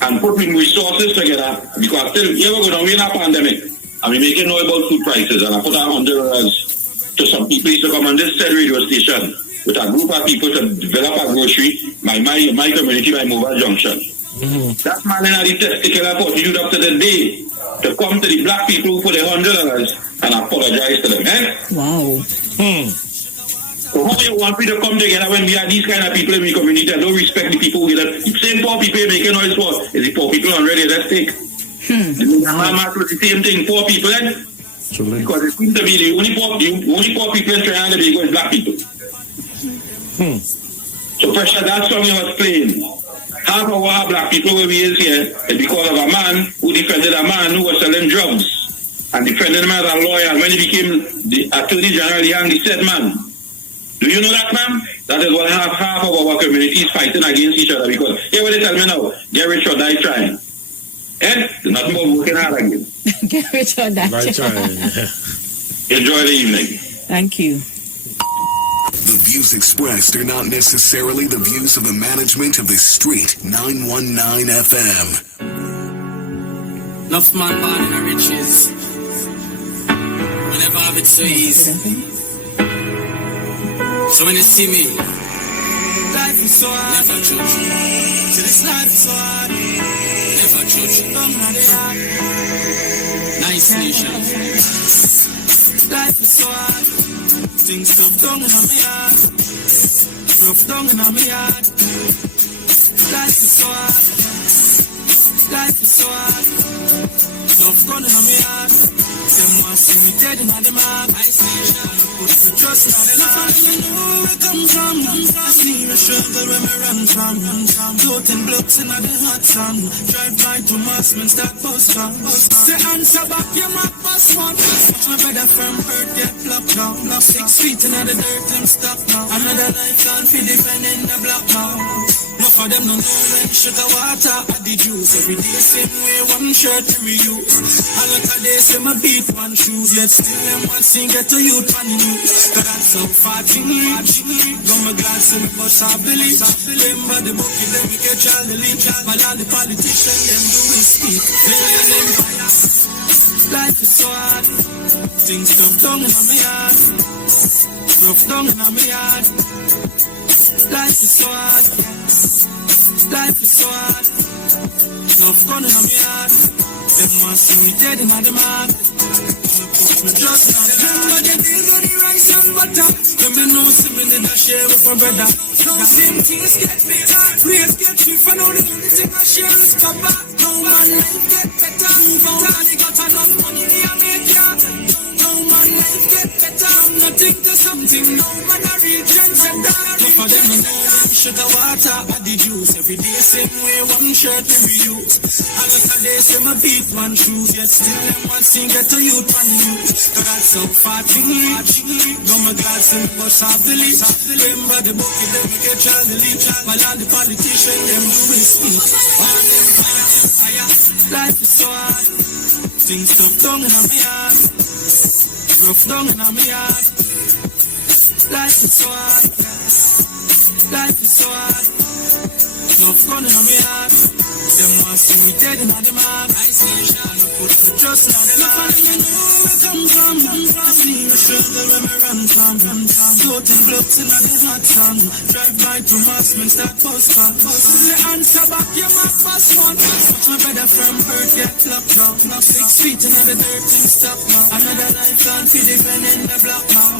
and put resources together, because still, here we're going to win a pandemic, and we're making noise about food prices, and I put $100 to some people to come on this said radio station with a group of people to develop a grocery, my community, my mobile junction. That man in the testicular fortitude up to the day to come to the black people who put $100 and apologize to them. Wow. So how you want me to come together when we have these kind of people in the community that don't respect the people who get it? The same poor people making noise for is the poor people already at that stake. The same thing, poor people, because it seems to be the only poor people in Trinidad and Tobago is black people. So Pressure, that song you was playing, half of our black people where we is here is because of a man who defended a man who was selling drugs. and defending him as a lawyer. When he became the Attorney General, he said, man, do you know that, man? That is what half of our community is fighting against each other. Because here what they tell me now, get rich or die trying. And there's nothing more working hard again. Get rich or die trying. Enjoy the evening. Thank you. The views expressed are not necessarily the views of the management of the Street 919 FM. Enough man born in the riches. Whenever I have it so easy. So when you see me, life is so hard. Never judge. So this life is so hard. Never judge. Nice nation. Life is so hard. Things stuck down in my heart. Rough down in my heart. Life is so hard. Life is so hard. Love gone in my heart. Them want see me dead in the mark. I say, put the trust in the Lord. You know where we come from. I see me struggle when we run from. Floating blocks in the hot sun. Drive by to Massman, start post on. Say answer back, your mark pass one. Watch my brother from hurt, get plucked down. 6 feet in the dirt, them stop now. Another life can't be defending the block now. No for them no know when sugar water add the juice. Every day same way, one shirt every use. A lot of days say my beat one shoes. Yet still them one sing get to youth on the news. Cause that's so far chingly. Got my glass in the bus I believe. Remember the book them we get child the lead. While all the politicians them do is speak. Life is so hard. Things stuck down in my heart. Broke down in my heart. Life is so hard. Life is so hard. Love gone in my heart. Them want see me dead in the mark. Just remember the days of the rice and butter. Them men know see me in the share with my brother. Now same things get better. Praise get free for now the only thing I share is cover. Now man life get better. Move out and they got enough money they a make ya. Now man life get better. I'm nothing to something. Now man a real trendsetter. No for them no know sugar water add the juice. Every day same way one shirt every use. A lot of days say my beat one shoes. Yet still them one sing get to youth one news. Cause that's so far chingly. Got my glass in the bus I believe. Remember the book them we get child the lead. While all the politicians them do is speak. On them fire. Life is so hard. Things stuck down in my heart. Rough down in my heart. Life is so hard. Life is so hard. Love gone in my heart. Them want see me dead in the mark. I say, shall put the trust in the Lord. You know where we come from. I see me struggle when we run from. Floating blocks in the hot sun. Drive by to Massman, start post on. The answer back, your mark pass one. Watch my brother from hurt, get plucked down. 6 feet in the dirt, things stop now. Another life can't be defending the block now.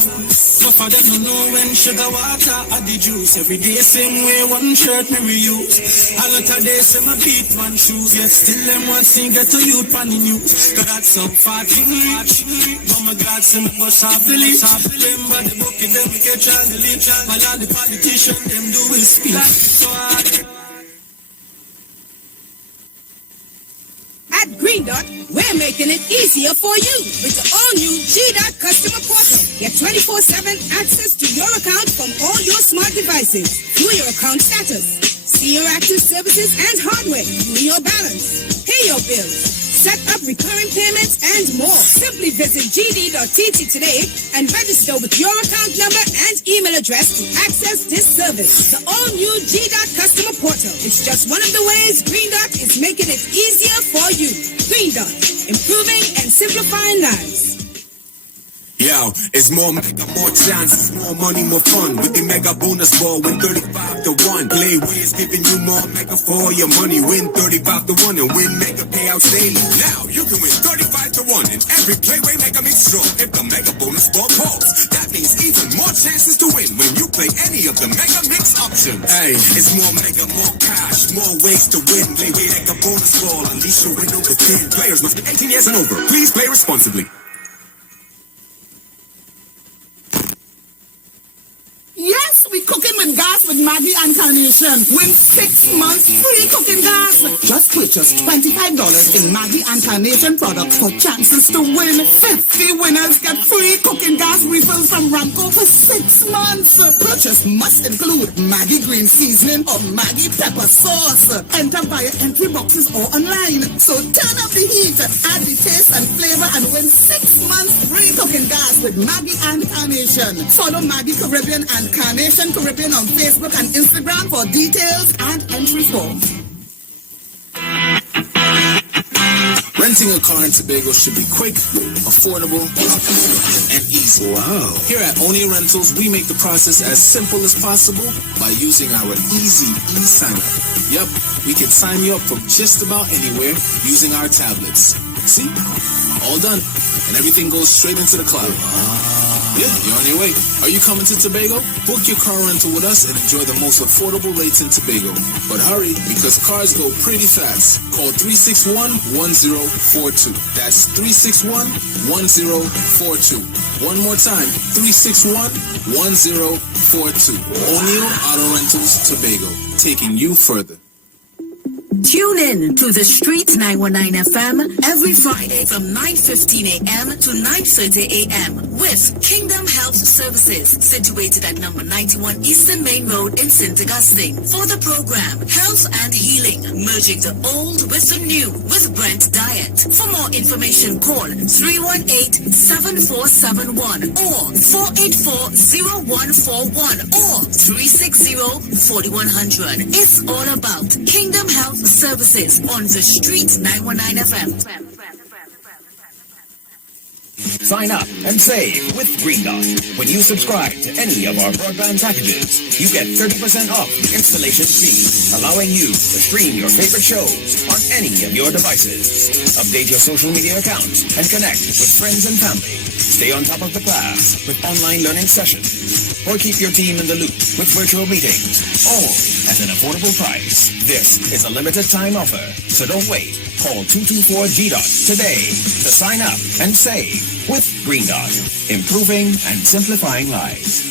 No for them no know when sugar water add the juice. Every day same way, one shirt me reuse. A lot of days say my beat one shoes. Yet still them one sing get to youth on the news. Cause that's so far chingly. Got my glass in the bus I believe. Remember the book in them we get child the lead. While all the politicians them do is speak. So hard. At Green Dot, we're making it easier for you with the all-new G-Dot customer portal. Get 24/7 access to your account from all your smart devices. View your account status, see your active services and hardware, view your balance, pay your bills, set up recurring payments, and more. Simply visit gd.tt today and register with your account number and email address to access this service. The all-new G-Dot customer portal. It's just one of the ways Green Dot is making it easier for you. Green Dot, improving and simplifying lives. Yo, it's more mega, more chances, more money, more fun. With the mega bonus ball, win 35-1. Play ways giving you more mega for your money. Win 35-1 and win mega payouts daily. Now you can win 35-1 in every playway mega mix draw. If the mega bonus ball calls, that means even more chances to win when you play any of the mega mix options. Hey, it's more mega, more cash, more ways to win. Play mega bonus ball, unleash your window within. Players must be 18 years and over. Please play responsibly. Yes, we cooking with gas with Maggie and Carnation. Win 6 months free cooking gas. Just purchase $25 in Maggie and Carnation products for chances to win. 50 winners get free cooking gas refills from Ramco for 6 months. Purchase must include Maggie green seasoning or Maggie pepper sauce. Enter via entry boxes or online. So turn up the heat, add the taste and flavor, and win 6 months free cooking gas with Maggie and Carnation. Follow Maggie Caribbean and Carnation Caribbean on Facebook and Instagram for details and entry forms. Renting a car in Tobago should be quick, affordable, and easy. Wow. Here at Onia Rentals, we make the process as simple as possible by using our easy e-sign-up. Yep, we can sign you up from just about anywhere using our tablets. See? All done. And everything goes straight into the cloud. Yeah, you're on your way. Are you coming to Tobago? Book your car rental with us and enjoy the most affordable rates in Tobago. But hurry, because cars go pretty fast. Call 361-1042. That's 361-1042. One more time, 361-1042. O'Neill Auto Rentals, Tobago. Taking you further. Tune in to The Street 919 FM every Friday from 9:15 a.m. to 9:30 a.m. with Kingdom Health Services, situated at number 91 Eastern Main Road in St. Augustine. For the program, Health and Healing, merging the old with the new with Brent Diet. For more information, call 318-7471 or 484-0141 or 360-4100. It's all about Kingdom Health Services on The Street 919 FM. Sign up and save with Green Dot. When you subscribe to any of our broadband packages, you get 30% off the installation fee, allowing you to stream your favorite shows on any of your devices. Update your social media accounts and connect with friends and family. Stay on top of the class with online learning sessions, or keep your team in the loop with virtual meetings, all at an affordable price. This is a limited time offer, so don't wait. Call 224-GDOT today to sign up and save with Green Dot, improving and simplifying lives.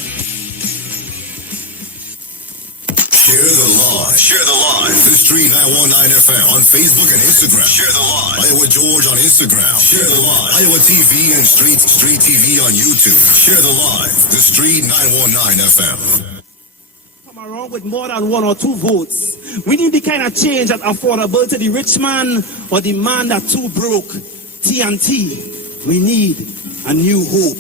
Share the live. Share the live. The Street 919 FM on Facebook and Instagram. Share the live. Iowa George on Instagram. Share the live. Iowa TV and Street TV on YouTube. Share the live. The Street 919 FM. Come around with more than 1 or 2 votes. We need the kind of change that affordable to the rich man or the man that too broke. TNT. We need a new hope.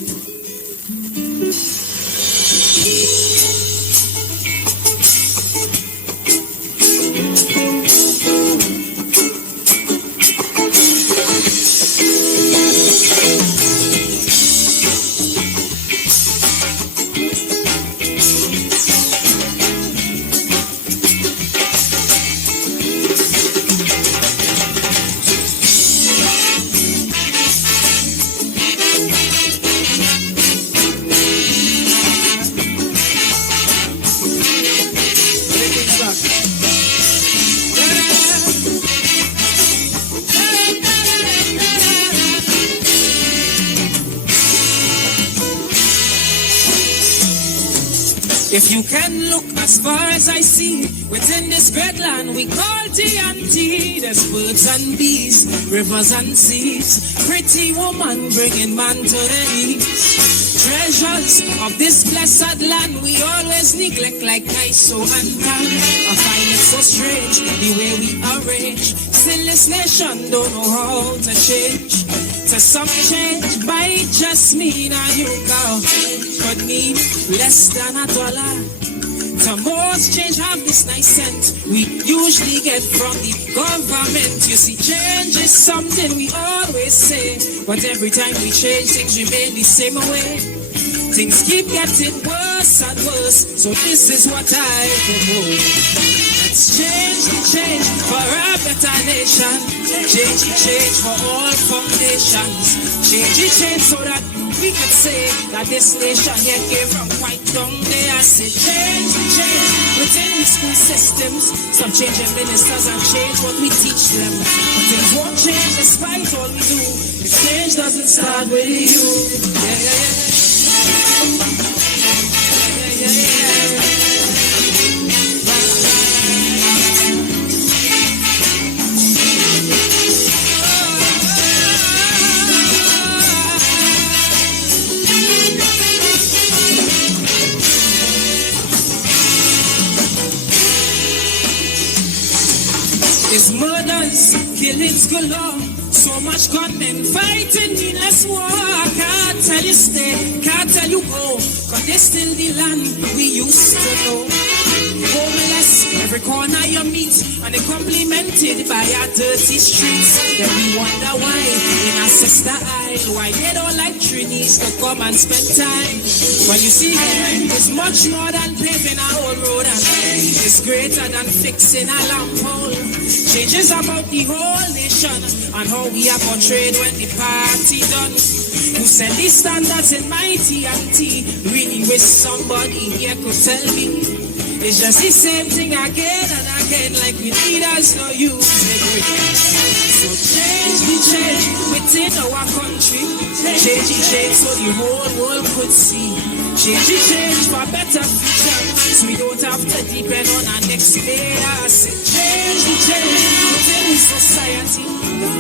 If you can look as far as I see, within this great land we call TNT, there's birds and bees, rivers and seas, pretty woman bringing man to the east. Treasures of this blessed land we always neglect like ISO and pan. I find it so strange the way we arrange. Still this nation don't know how to change. To some change might just mean a new car, could mean less than $1. To most change have this nice scent we usually get from the government. You see, change is something we always say, but every time we change, things remain the same way. Things keep getting worse and worse, so this is what I propose. Let's change the change for a better nation. Change the change for all foundations. Change the change so that we can say that this nation here came from quite down there. I say change the change within the school systems. Stop changing ministers and change what we teach them. But things won't change despite all we do. The change doesn't start with you. Yeah, yeah, yeah. Yeah, yeah, yeah. killings galore. So much gunmen fighting meaningless war. Can't tell you stay, can't tell you go, cause this still the land we used to know. Homeless, every corner you meet, and they complimented by our dirty streets. Then we wonder why, in our sister isle, why they don't like Trinis to come and spend time. Well, you see, it's much more than paving a whole road, and it's greater than fixing a lamp pole. Change is about the whole nation, and how we are portrayed when the party done. Who set the standards in my TNT? Really wish somebody here could tell me. It's just the same thing again and again, like we leaders no use it. So change the change within our country. Change the change so the whole world could see. Change the change for better future, so we don't have to depend on our next day. I said change the change within society.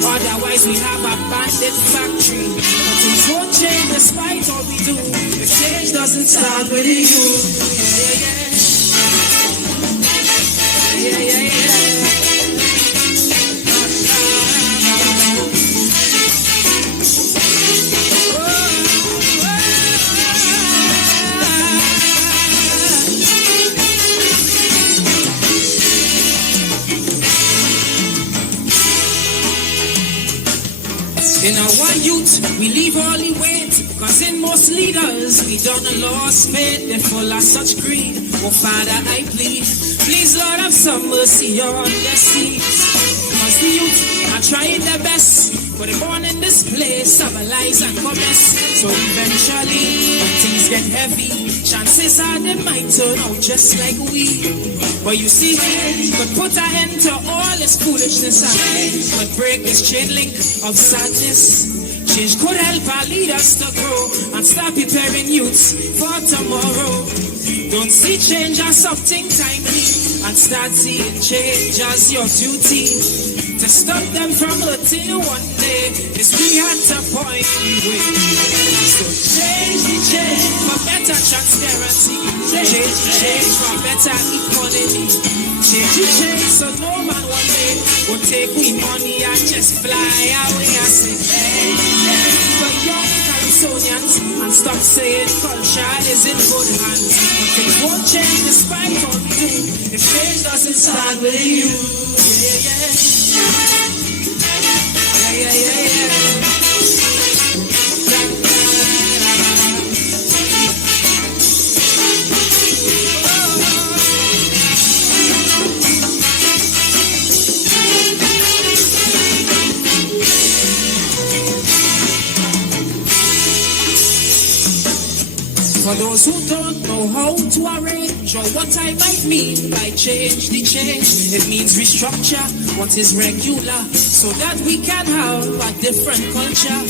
Otherwise we have a bandit factory. But things won't change despite all we do. The change doesn't start with you. Yeah, yeah, yeah. In our youth, we leave all the weight, cause in most leaders, we done a lost faith. They're full of such greed. Oh, Father, I plead, please, Lord, have some mercy on the seas. Cause the youth are trying their best, but they're born in this place of lies and commerce. So eventually, when things get heavy, chances are they might turn out just like we. But you see, but put an end to all this foolishness and but break this chain link of sadness. Change could help our leaders to grow and start preparing youths for tomorrow. Don't see change as something timely and start seeing change as your duty. To stop them from hurting you one day is we had to point the way. So change the change for better transparency. Change the change for better economy. Change the change so no man one day will take we money and just fly away. I say change for young Calypsonians and stop saying culture is in good hands. But things won't change despite all we do if change doesn't start with you. Yeah, yeah. Yeah, yeah, yeah. For those who don't know how to arrange or what I might mean by change the change, it means restructure what is regular so that we can have a different culture.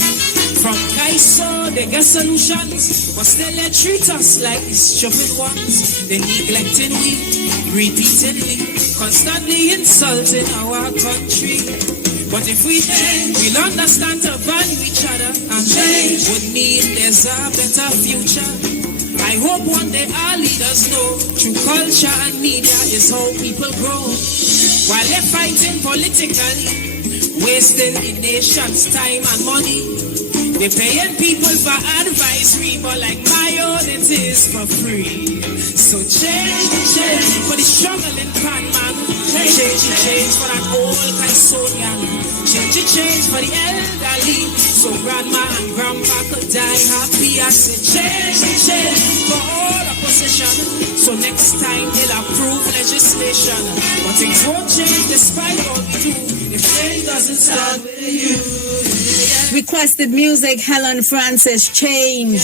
From Kaiso, they get solutions, but still they treat us like the stupid ones. They neglecting we repeatedly, constantly insulting our country. But if we change, we'll understand to value each other, and change would mean there's a better future. I hope one day our leaders know through culture and media is how people grow. While they're fighting politically, wasting the nation's time and money, they're paying people for advisory, but like my own it is for free. So change the change for the struggling pan man. Change the change for that old Calypsonian. Change the change for the elderly, so grandma and grandpa could die happy. I said change the change for all opposition, so next time they'll approve legislation. But things won't change despite all we do if change doesn't start with you. Requested music, Helen Francis, Change.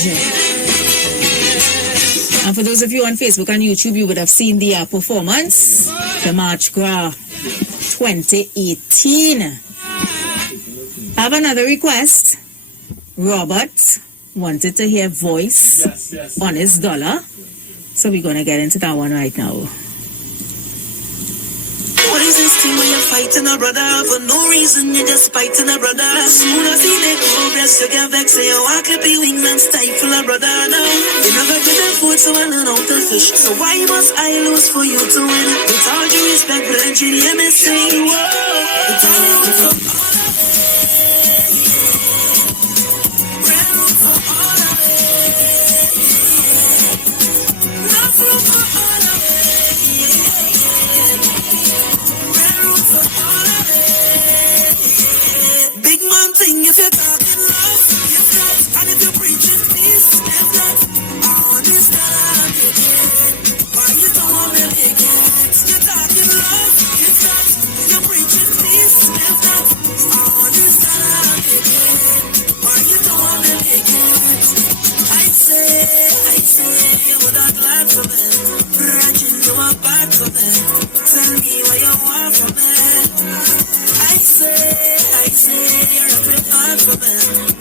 And for those of you on Facebook and YouTube, you would have seen the performance, the March Gras 2018. I have another request. Robert wanted to hear voice on his dollar. So we're going to get into that one right now. What is this thing where you're fighting a brother for no reason, you just fighting a brother. Soon as he let go, bless you get vexed, say you walk up your wings and stifle a brother now. You never get that food, so I learn how to fish. So why must I lose for you to win? With all due respect, but you hear me say, whoa, it's all room for all of it. Red room for all of it. Enough room for all of it. Red room for all of it. Big man thing if you're talking love, if not, and if you're preaching peace, if not, I understand it. Why you don't want me to get? You're talking love, if not, you're preaching peace, if not, I understand it. Why you don't want me to get? I say, you would not like for me. Ranching you are bad for me. Tell me what you want from me. I say, you're a bit hard for me.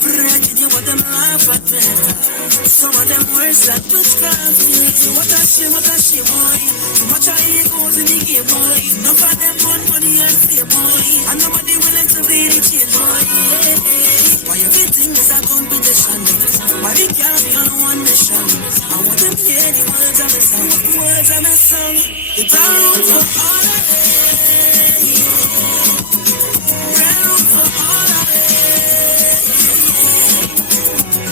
Ranching you want them laugh at me. Some of them worse than witchcraft. So what a shame, boy. Too much of egos in the game, boy. Enough of them want money and fame, boy. And nobody willing to be the change, boy. Why everything is a competition? Why we can't be on one mission? I want them to hear the words of the song. The words of my song. It's all room for all of it. Red room for all of it.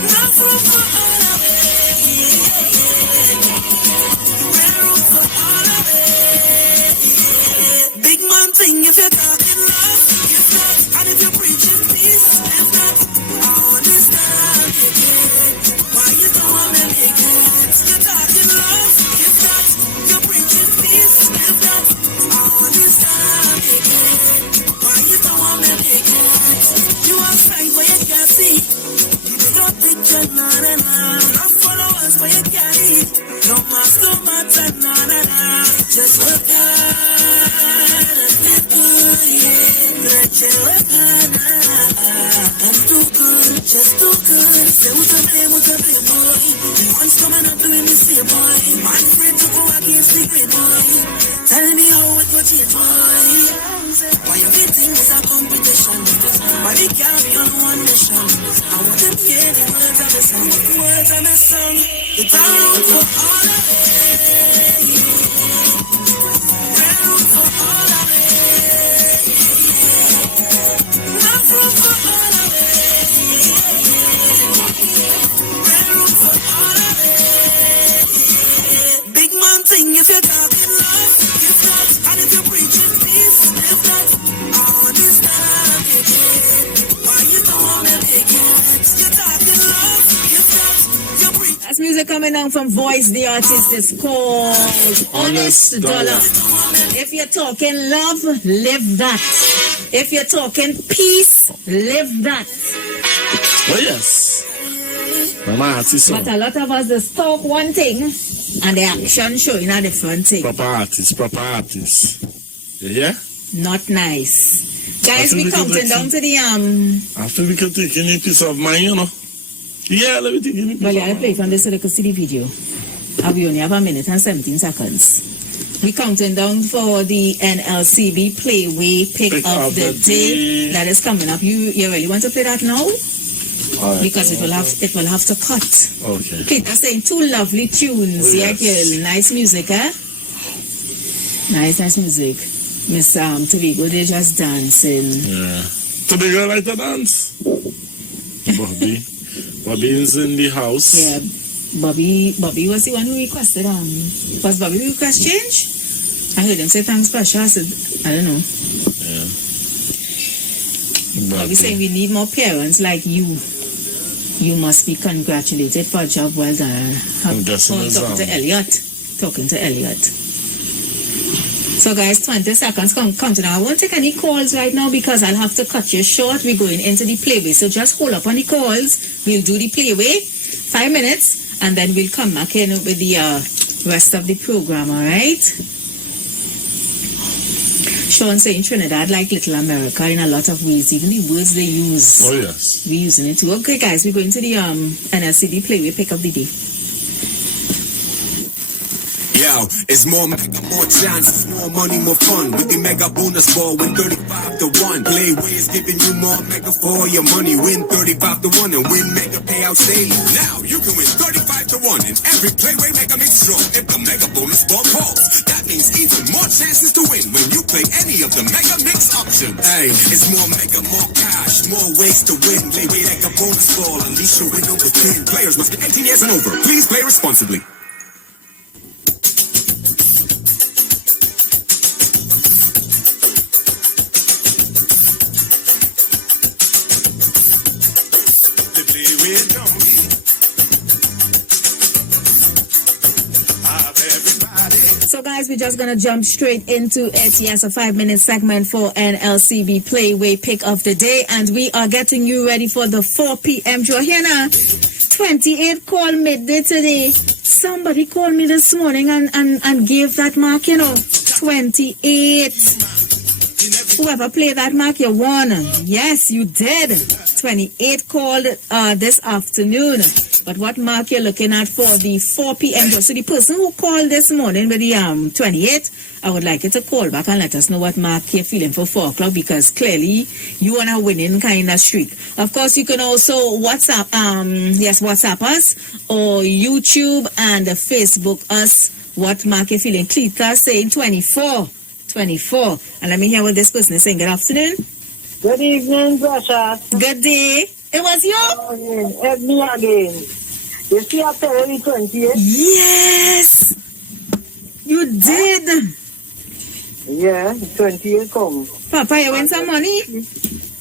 Enough room for all of it. Red room for all of it. Big man thing if you're talking love, if not, and if you're preaching peace, if not, I understand it. Why you don't want me to make it? You're talking love, if not, you're preaching peace, if not, I understand it. Why you don't want me to make it? You are sight but you can't see. You got picture, na na na. Not followers but you can't eat. No mask, no matter, na na na. Just work hard and live good, yeah. Let you work hard, and do good, just do good. Say who's to blame, boy. The ones coming up doing the same, boy. Man afraid to go against the grain, boy. Tell me how it will change, boy. Why everything is a competition? Why we can't be on one mission? I want them to hear the words of the song. The words of my song. It's all room for all of it. Red room for all of it. Enough room for all of it. Red room for all of it. Big man thing if you're talking love, if not, and if you're preaching peace, if not, I understand it. Why you don't want to make it? You're talking love, if not, you're preaching. That's music coming down from Voice, the artist is called Honest Dollar. If you're talking love, live that. If you're talking peace, live that. Oh yes. But a lot of us just talk one thing and the action showing a different thing. Proper artist. Yeah? Not nice. Guys, we counting down to the I feel we can take any piece of mine, you know. Yeah, let me take any piece. Well, I'll play from this so they can see the video. We only have 1 minute and 17 seconds. We counting down for the NLCB Playway Pick of the Day that is coming up. You really want to play that now? Right, because it will have to cut. Okay. Peter saying 2 lovely tunes. Oh, yeah, yes. girl. Nice music, eh? Nice music. Miss Tobago, they just dancing. Yeah. Tobago like to dance? Bobby is in the house. Yeah. Bobby was the one who requested was Bobby request change? I heard him say thanks Pasha. I said, I don't know. Yeah. Bobby saying we need more parents like you. You must be congratulated for a job well done. Talking to Elliot. So guys, 20 seconds counting. I won't take any calls right now because I'll have to cut you short. We're going into the playway. So just hold up on the calls. We'll do the playway, 5 minutes, and then we'll come back in with the rest of the program, alright? Sean saying Trinidad like Little America in a lot of ways. Even the words they use. Oh yes. We're using it too. Okay guys, we're going to the NLCD Playway Pick of the Day. Yo, Yo, it's more mega, more chances, more money, more fun. With the mega bonus ball, win 35 to 1. Playway is giving you more mega for your money. Win 35 to 1 and win mega payouts daily. Now you can win 35 to 1 in every Playway mega mix draw. If the mega bonus ball calls, that means even more chances to win when you play any of the mega mix options. Hey, it's more mega, more cash, more ways to win. Playway mega bonus ball, unleash your window within. Players must be 18 years and over. Please play responsibly. So guys, we're just gonna jump straight into it. Yes, a 5-minute segment for NLCB Playway Pick of the Day, and we are getting you ready for the 4 p.m. draw. Here now, 28 call midday today. Somebody called me this morning and gave that mark, 28. Whoever played that mark, you won. Yes, you did. 28 called this afternoon. But what mark you're looking at for the 4 p.m. draw? So the person who called this morning with the 28, I would like you to call back and let us know what mark you're feeling for 4 o'clock, because clearly you on a winning kind of streak. Of course, you can also WhatsApp us or YouTube and Facebook us what mark you're feeling. Cleta saying 24. And let me hear what this person is saying. Good afternoon. Good evening, Precious. Good day. It was you? It's me again. You see after every 28? Yes! You did! Yeah, 28 come. Papa, you win some money?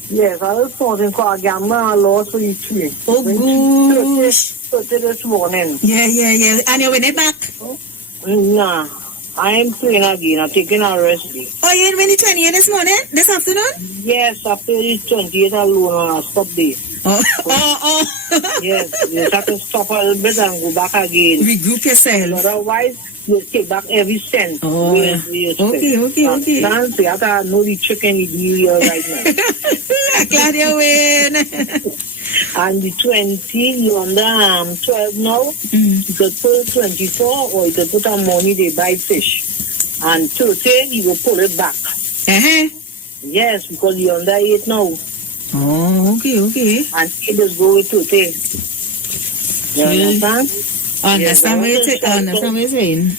Yes, I was sporting for a gamble and I lost for each week. Oh, gosh. 30 this morning. Yeah. And you win it back? Nah. I am playing again. I'm taking a rest day. Oh, you win the 28 this morning? This afternoon? Yes, after this 28 alone, I'll stop there. Oh. Yes, you have to stop a little bit and go back again. Regroup yourself. Otherwise, you take back every cent. Oh, okay. Nancy, I don't know the chicken you do right now. I'm glad you win. And the 20, you under 12 now. You could put 24 or you could put on money, they buy fish. And 30, you will pull it back. Yes, because you're under 8 now. Oh, okay. And you just go with 30. You understand? Understand what you're saying?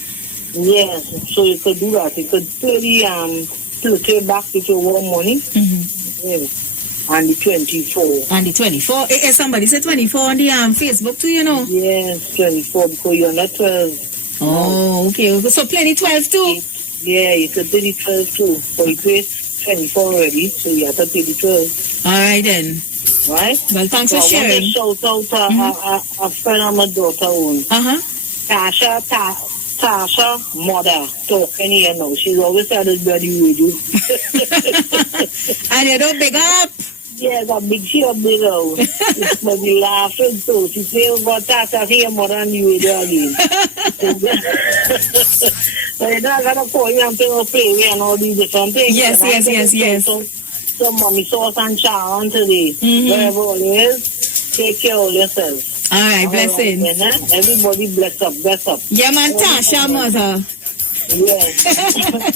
Yes, so you could do that. You could pay the 30 back if you want money. Yes. And the 24. And the 24. Somebody said 24 on the Facebook too, Yes, 24 because you're not 12. Oh, okay. So play the 12 too? Yeah, you could play the 12 too. So you pay 24 already, so you have to pay the 12. All right then. Right? Well, thanks for sharing. I want to shout out a friend of my daughter own. Tasha, mother, talking here now. She's always had this bloody radio. And you don't big up? Yes, a big she up big out. But we laughing too. She say, oh God, Tasha, here more than you again. So you're not going to call you and play and all these different things. Yes. So mommy sauce and chow on today. Wherever it is, take care of yourself. All right, blessing. Everybody bless up. Yeah, man, Tasha, mother. Yes.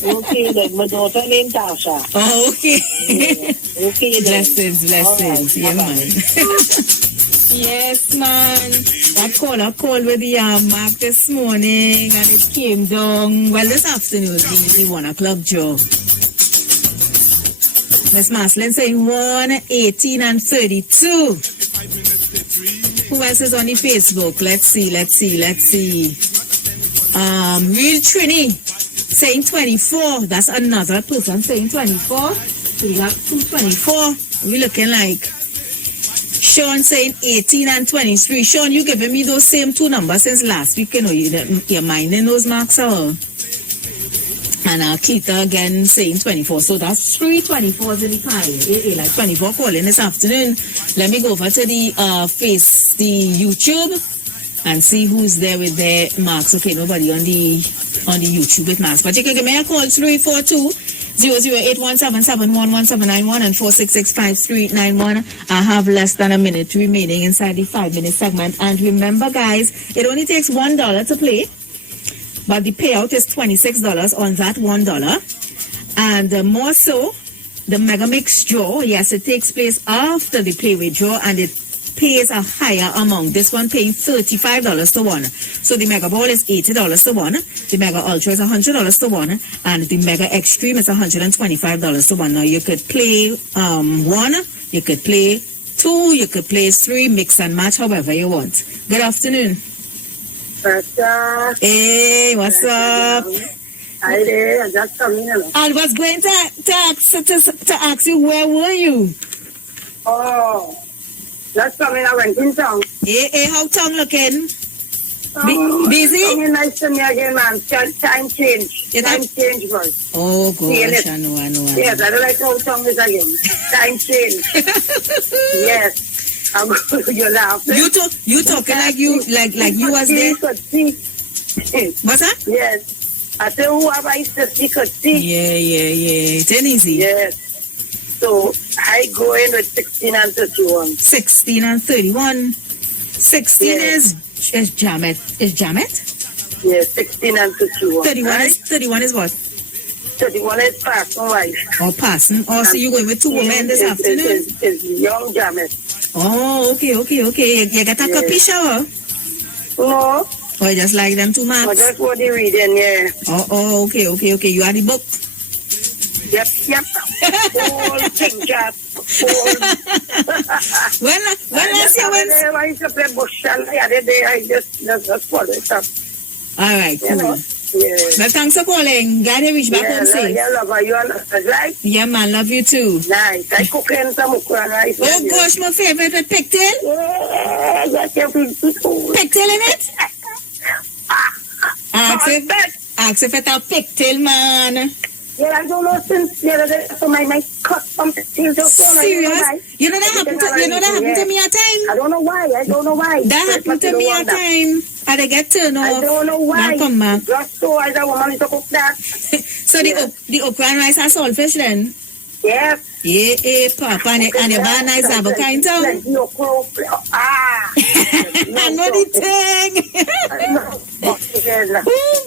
Okay, then my daughter named Tasha. Oh, okay. Yeah. Okay, then. Blessings. Right, yeah, man. Yes, man. That caller called with the mark this morning, and it came down. Well, this afternoon, the 1 o'clock draw. Miss Maslin saying 1, 18, and 32. Who else is on the Facebook? Let's see. Real Trini saying 24. That's another person saying 24. So we got 224. We're looking like Sean saying 18 and 23. Sean, you giving me those same two numbers since last week. You're minding those marks out. And Cleta again saying 24. So that's 3 24s in the pile. Like 24 calling this afternoon. Let me go over to the YouTube and see who's there with their marks. Okay, nobody on the YouTube with marks. But you can give me a call 342-00817711791 and 4665391. I have less than a minute remaining inside the 5-minute segment. And remember, guys, it only takes $1 to play. but the payout is $26 on that $1. And more so, the Mega Mix draw, yes, it takes place after the Playway draw, and it pays a higher amount. This one paying $35 to 1. So the Mega Ball is $80 to 1. The Mega Ultra is $100 to 1. And the Mega Extreme is $125 to 1. Now you could play 1, you could play 2, you could play 3, mix and match however you want. Good afternoon. Hey, what's up? Hi there, I just come in. I was going to ask you, where were you? Oh, just coming, I went in town. Hey, how town looking? Busy? Coming nice to me again, man. Time change. Time change, boy. Oh, gosh, I know. Yes, I don't like how town is again. Time change. Yes. You laugh. You talking like you was there? What's that? Yes. I say whoever is the secret see. Yeah. It's easy. Yes. So I go in with 16 and 31. 16 and 31. 16 is Jamet. Is Jamet? Yes, 16 and 31. 31 is what? 31 is passing wife. Oh, passing. Oh, so you going with 2 women this afternoon? It's young Jamet. Oh, okay. You got a copy shower? No. Or you just like them too much? I just want the reading, yeah. Oh, okay. You are the book? Yep. Whole thing, Jack. When last year when I used to play bush and the other day I just follow it up. All right, cool. Yeah. Well, thanks for calling. Glad you reached back home safe. Yeah, love you, right? Yeah, man, love you too. Nice. I cook in some okra rice. Oh gosh, my favorite with pigtail. Yeah, that's your pigtail in it. Ask if it's a pigtail, man. Yeah, I don't know since the other day, so my cut some pigtails. Serious? You know that happened to me at time? I don't know why. That happened to me at time. And I get turned off. I don't know why. Come back. Just so as a woman to cook that. So the okra and rice are saltfish then? Yes. Yeah, Papa. And you buy a nice avocado town? I know the thing. Oh,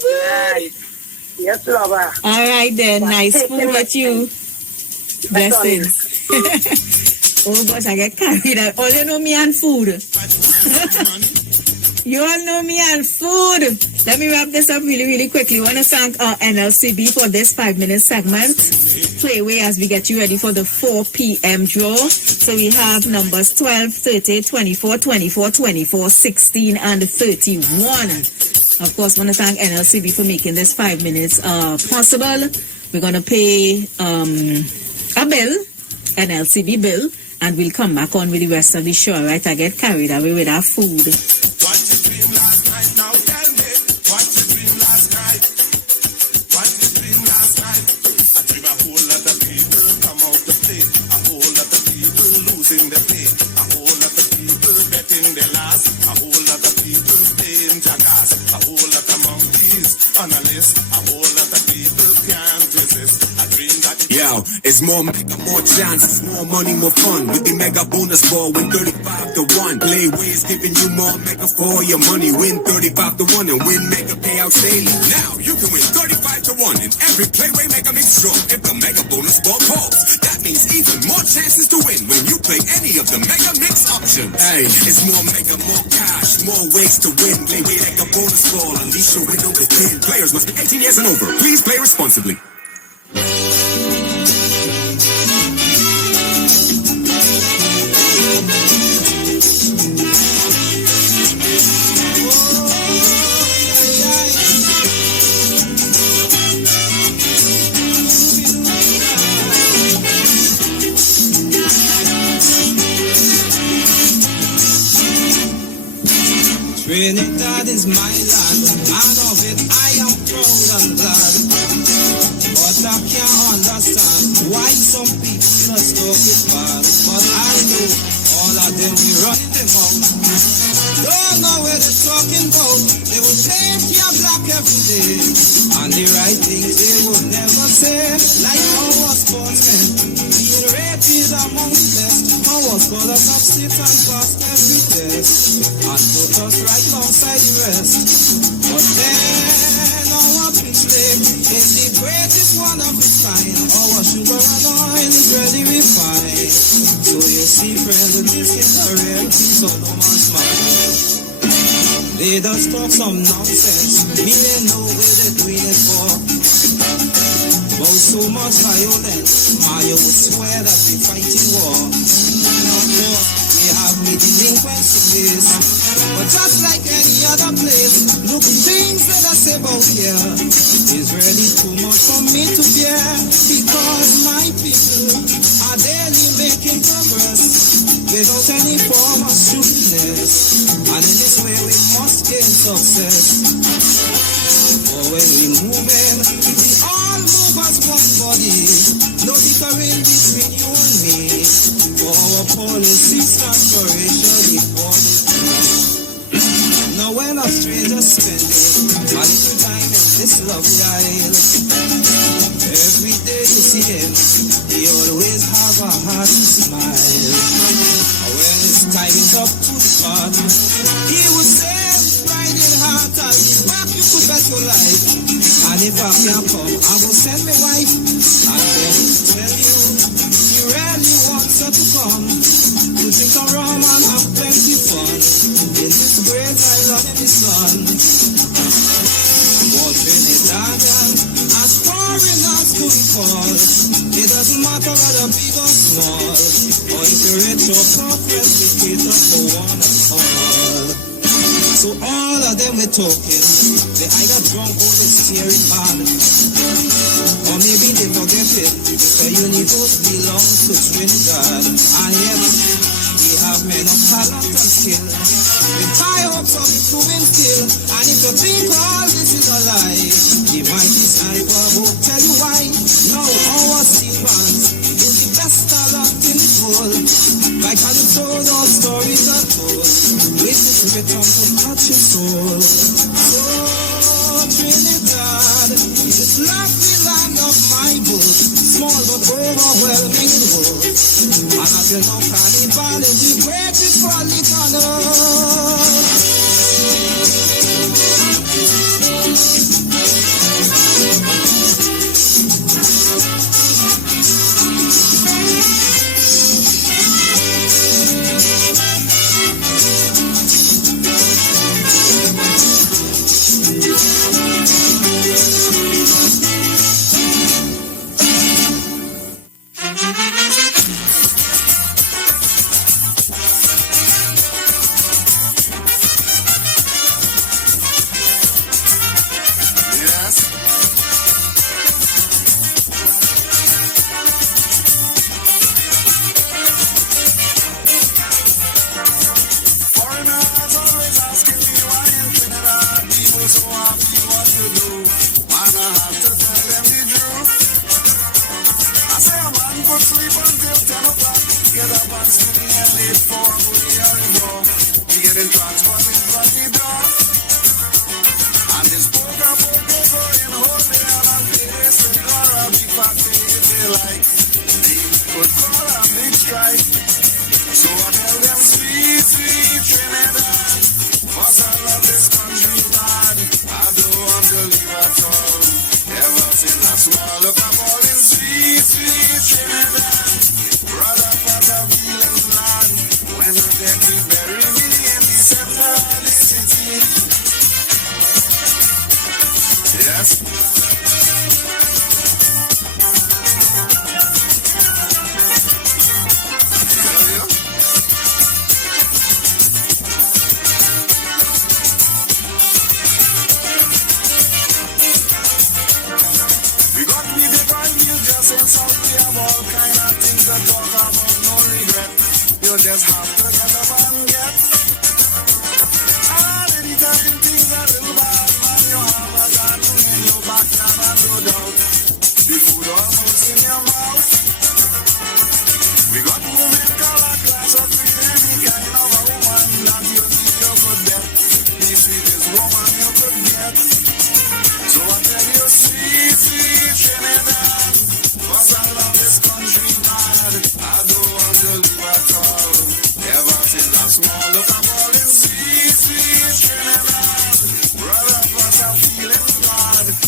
good. Yes, lover. All right then. Nice food with you. Blessings. Oh gosh, I get carried out. All you know me and food. You all know me and food. Let me wrap this up really quickly. I want to thank our NLCB for this 5-minute segment. Playway as we get you ready for the 4 p.m. draw. So we have numbers 12, 30, 24, 24, 24, 16, and 31. Of course, I want to thank NLCB for making this 5 minutes possible. We're going to pay a bill, NLCB bill, and we'll come back on with the rest of the show, right? I get carried away with our food. Yo, it's more mega, more chances, more money, more fun. With the mega bonus ball, win 35 to 1. Playway is giving you more mega for your money. Win 35 to 1 and win mega payouts daily. Now you can win 35 to 1 in every Playway Mega Mix draw if the mega bonus ball calls. That means even more chances to win when you play any of the mega mix options. Hey, it's more mega, more cash, more ways to win. Playway Mega Bonus Ball, unleash your window with 10. Players must be 18 years and over. Please play responsibly. Trinidad is my land, and of it I am proud and glad. But I can't understand why some people are talk it bad. But I know all of them we running them out. Don't know where they're talking about. They will take your black every day, and the right things they will never say. Like our sportsmen being raped among the best. Our scholars of state and pass every test, and put us right alongside the rest. But then slave is the greatest one of its kind. Our sugar and oil is ready refined. So you see, friends, this is a reality, so no man smile. They just talk some nonsense, me they know where they're doing it for. About so much violence, I would swear that we're fighting war. Of course, we have many delinquencies, but just like any other place, look, things that I say about here is really too much for me to bear, because my people are daily making progress without any form of stupidness, and in this way we must gain success. For when we move in, we all move as one body, no difference between you and me. For our policy stands for racial equality. Now when a stranger spending a little time in this lovely isle, every day you see him, he always have a heart to smile. When his time is up to depart, he would say, riding heart, I'll be back, you could bet your life. And if I can't come, I will send my wife. And then to tell you, he really wants her to come, to drink a rum and have plenty fun in this great island in the sun. For Trinidadian, as foreigners to be called, it doesn't matter whether big or small, or if you're rich or poor, friends, we cater for one and all. So all of them we're talking, they either drunk or they steering bad, or maybe they forget it, the universe belongs to Trinidad. And yet, we have men of talent and skill, with high hopes of improving still. And if you think all this is a lie, the mighty sniper will tell you why. Now our Stevens is the best talent in the world, like how you told those stories are told, which is written to touch your soul. So Trinidad is this lovely land of my book, small but overwhelming world. And I feel no carnival is the greatest frolic on earth.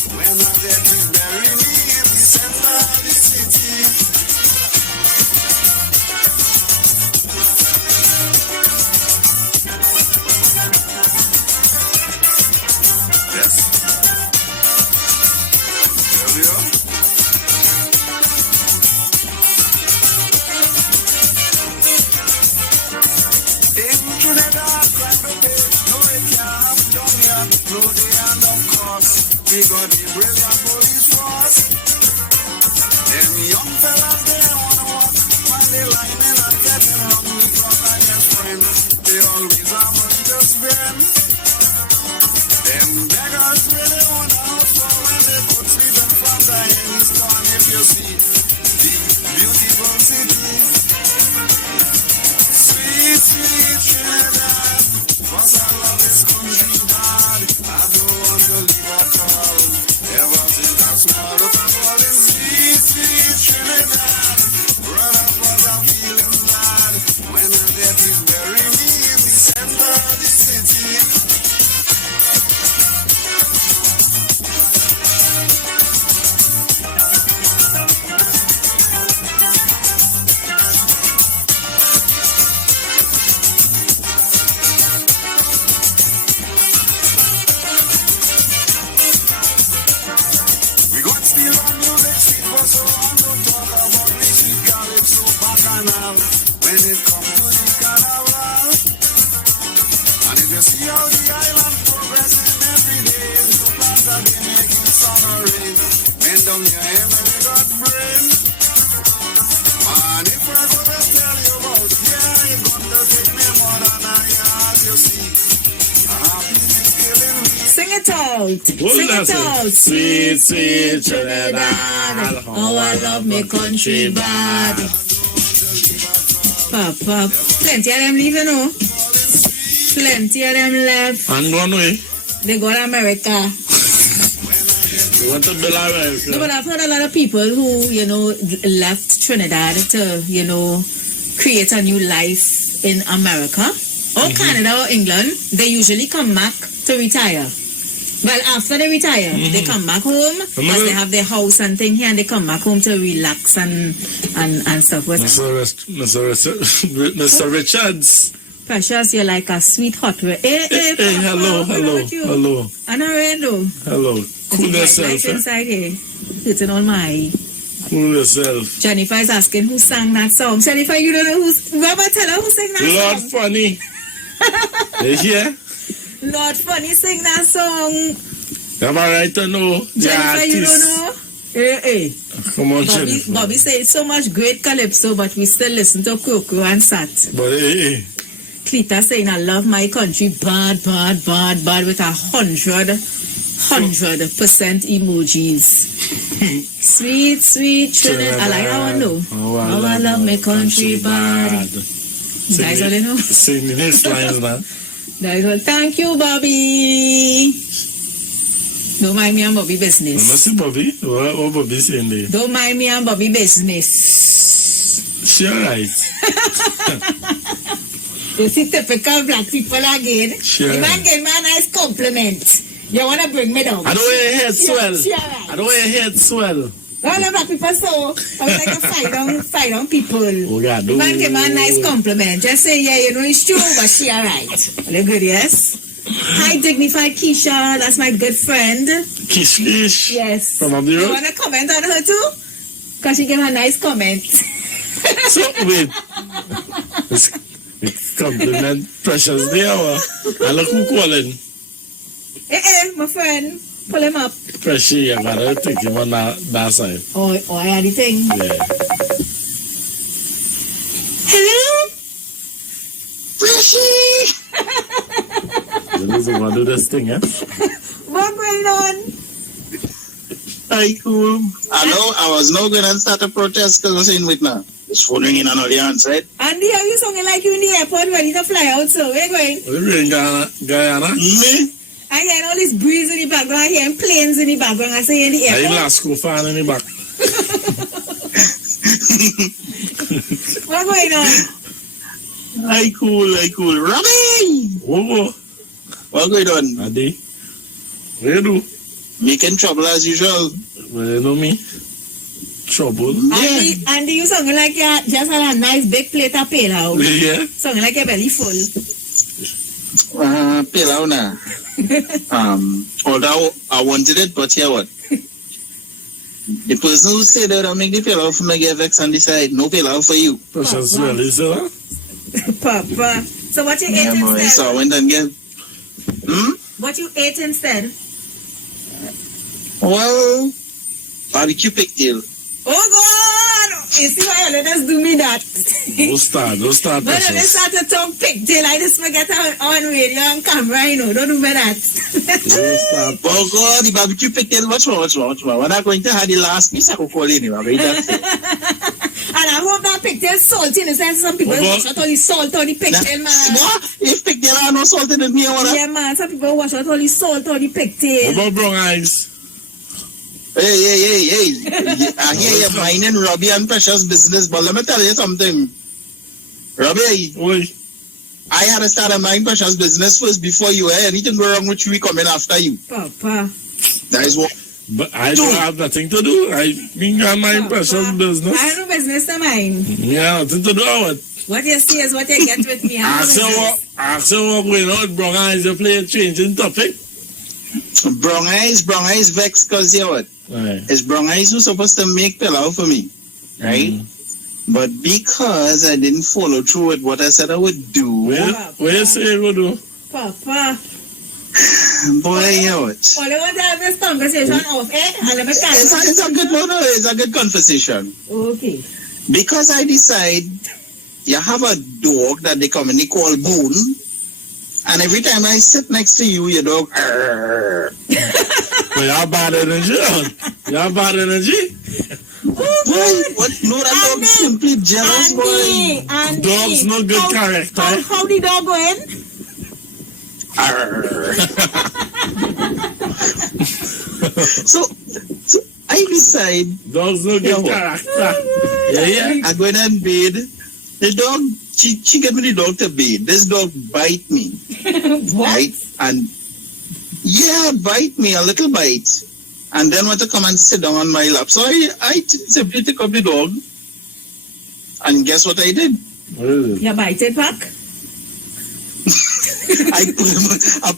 When We got the brilliant police force. Them young fellas, they wanna walk while they lining and getting wrong with your best friend. They always have money to spend. Them beggars really want a house for when they put sleep in front of any storm. If you see the beautiful city, sweet, sweet Trinidad. Cause I love this country bad. I don't want to leave at all. Ever since I small up and falling sweet, sweet Trinidad. Brother, I'm feeling glad. When the death is burying me in the center of the city. So I'm gonna talk about the sweet calypso bacchanal when it comes to the carnival. And if you see how the island progressing every day, new plans are being making sun or rain. Bend down your hand and you got brain. And if we're gonna tell you about, yeah, you're gonna take me more than a year, as you see. Happiness killing me. Sing it out. Sing it out. Sweet, sweet Trinidad. Oh, I love me country bad. Papa, plenty of them leave, you know. Plenty of them left. And one way. They go to America. You want to build America? No, but I've heard a lot of people who, you know, left Trinidad to, you know, create a new life in America or Canada or England. They usually come back to retire. Well, after they retire, they come back home because they have their house and thing here, and they come back home to relax and stuff. Mr. Richards. Precious, you're like a sweet hot. Hey, hello. And Arendo. Hello. Cool yourself. Life inside here. Sitting on my. Cool yourself. Jennifer is asking who sang that song. Jennifer, you don't know who. Robert, tell her who sang that Lord song. Funny. You hear? Lord Funny sing that song. Am I right to know? Jennifer, you don't know? Hey. Come on, Jennifer. Bobby said so much great calypso, but we still listen to Coco and Sat. But hey. Cleta saying, I love my country bad with 100% emojis. Sweet Trinidad. I like that one though. Oh, I love my country bad. Guys, all you know? Singing his lines now. Thank you, Bobby. Don't mind me and Bobby business. Must Bobby? What Bobby saying there? Don't mind me and Bobby business. Sure, right. You see typical black people again. Sure. You man give me a nice compliment. You want to bring me down. I don't want your head swell. Sure, right. I don't want your head swell. All the black people so I was like a fight on people. Oh God, you man give me a nice compliment. Just say, yeah, you know it's true, but she alright. Very good, yes? Hi, Dignified Keisha. That's my good friend. Kish. Yes. From up the road? You want to comment on her too? Because she gave a nice comment. So, wait. Compliment Precious there. I look who calling. My friend. Pull him up. Precious, I gotta take him on that side. Oh, I had the thing. Yeah. Hello? Precious! You listen, want to do this thing, eh? What's going on? Hi, cool. I know I was not going to start a protest because I was saying with now. It's phoning in another answer, right? Andy, are you sounding like you in the airport ready to fly out? So, where you going? We're in Guyana. Me? I hear all this breeze in the background. I hear planes in the background. I say in the airport. I last school fan in the back. What's going on? Hi, cool. Robbie! Whoa. What's going on? Adi. What you do? Making trouble as usual. Well, you know me. Trouble. Andy, you sound like you just had a nice big plate of pale out. Yeah. Sound like your belly full. pillow now. Although I wanted it, but here what? The person who said that I make the pillow for me get vexed and decide no pillow for you. Precious really, sir. Papa. So what you ate Yeah, boy. instead? So I went and get. What you ate instead? Well, barbecue pigtail. Oh God! You see why let us do me that? Don't start, But when they Precious. start to talk pigtail, I just forget on radio on camera, you know. Don't do me that. Oh God, the barbecue pigtail. Watch one. When I'm going to have the last piece, I could call in him. And I hope that pigtail salty in the sense some people wash out all the salt on the pigtail, man. What? If pigtail are no salt in it, me, what? Yeah, man. Some people wash out all the salt on the pigtail. What about brown eyes? Hey. I hear you mining Robbie and Precious business, but let me tell you something. Robbie, I had to start a mine Precious business first before you. Anything go wrong with you, we coming after you. Papa. That is what. But I don't have nothing to do. I mean, I mind Precious business. I have no business to mine. Yeah, nothing to do with it. What you see is what you get with me. Ask her what going on with brown eyes. You play a changing topic. Brown eyes vex because you know what? Right. It's brown eyes who's supposed to make pillow for me, right? But because I didn't follow through with what I said I would do. What you say you would do? Papa. Boy, you know what? All I want to have this conversation off, It's a good conversation. Okay. Because I decide you have a dog that they commonly call Boone, and every time I sit next to you, your dog. But y'all bad energy. Y'all bad energy. Boy, what? No, that dog is simply jealous, boy. Dog's no good character. How the dog going? So I decide. Dog's no good character. Yeah. I go in and bed. The dog, she get me the dog to bed. This dog bite me. Right? And yeah, bite me, a little bite. And then want to come and sit down on my lap. So I simply took up the dog. And guess what I did? You bite it back? I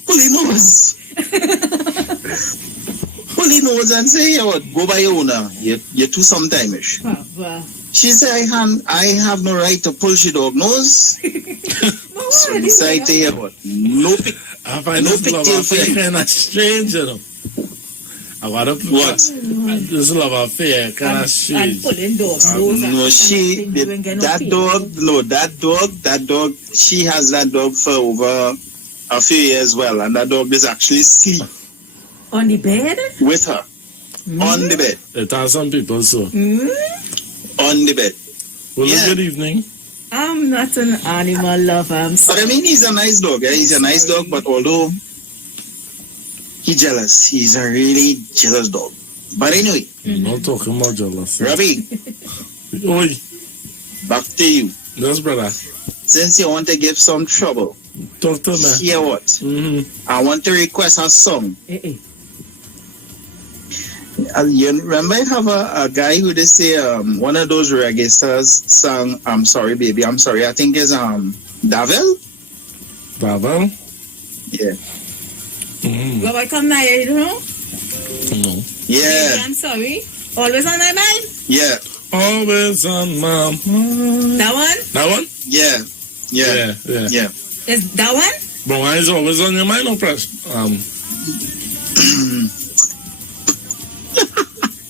pull him nose. Pull him nose and say, yeah, what, go by your owner. You're too sometime-ish. She said, I have no right to pull she dog nose. So decide to hear what? No pigtail for you. Kind of strange, you know. I want to put what? This love affair kind of strange. And pulling dog nose. No, that dog, she has that dog for over a few years well, and that dog is actually sleep. On the bed? With her. On the bed. It has some people so. On the bed. Well, good evening. I'm not an animal lover. I'm sorry. But I mean, he's a nice dog. He's a nice dog, but although he's jealous, he's a really jealous dog. But anyway. Not talking about jealous. Robbie. Oi. Back to you. Yes, brother. Since you want to give some trouble. Talk to me. Hear what? I want to request a song. You remember I have a guy who they say one of those reggae stars sang I'm sorry baby, I'm sorry. I think it's Davel? Davel? Yeah. Go back come now, you know? No. Yeah. Baby, I'm sorry. Always on my mind? Yeah. Always on my mind. That one? That one? Yeah. Is that one? But why is always on your mind, no press?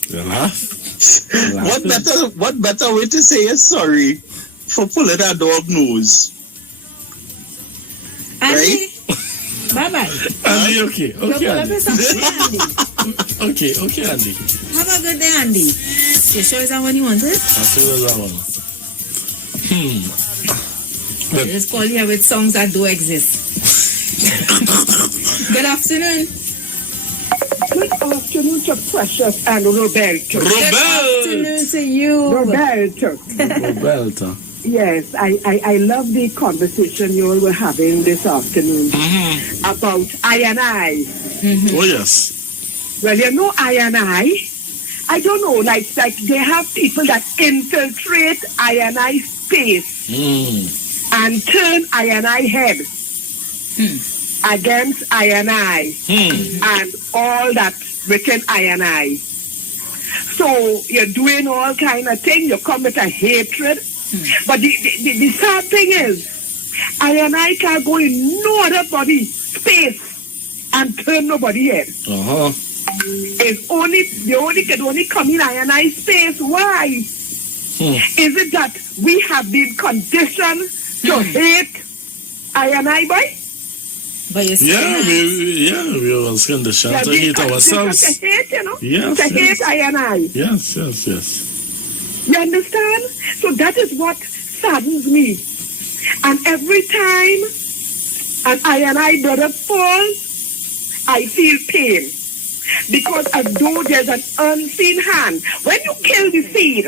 You laugh? What better way to say sorry for pulling that dog nose? Andy, right? Bye-bye. Andy, okay, Andy. Andy. Okay, Andy. Have a good day, Andy. You sure is that one you wanted? I sure is that one. I just call here with songs that do exist. Good afternoon. Good afternoon to Precious and Roberto. Good afternoon to you. Roberto. Yes, I love the conversation you all were having this afternoon about I and I. Oh, yes. Well, you know, I and I don't know, like they have people that infiltrate I and I space and turn I and I head. against I&I and all that written I&I. So you're doing all kind of things. You come with a hatred. But the sad thing is, I&I can't go in no other body space and turn nobody head. It's only they can only come in I&I space. Why? Is it that we have been conditioned to hate I&I boy? We was conditioned to hate ourselves. To hate, you know? Yes, to hate I&I. Yes. You understand? So that is what saddens me. And every time an I&I brother falls, I feel pain. Because as though there's an unseen hand. When you kill the seed,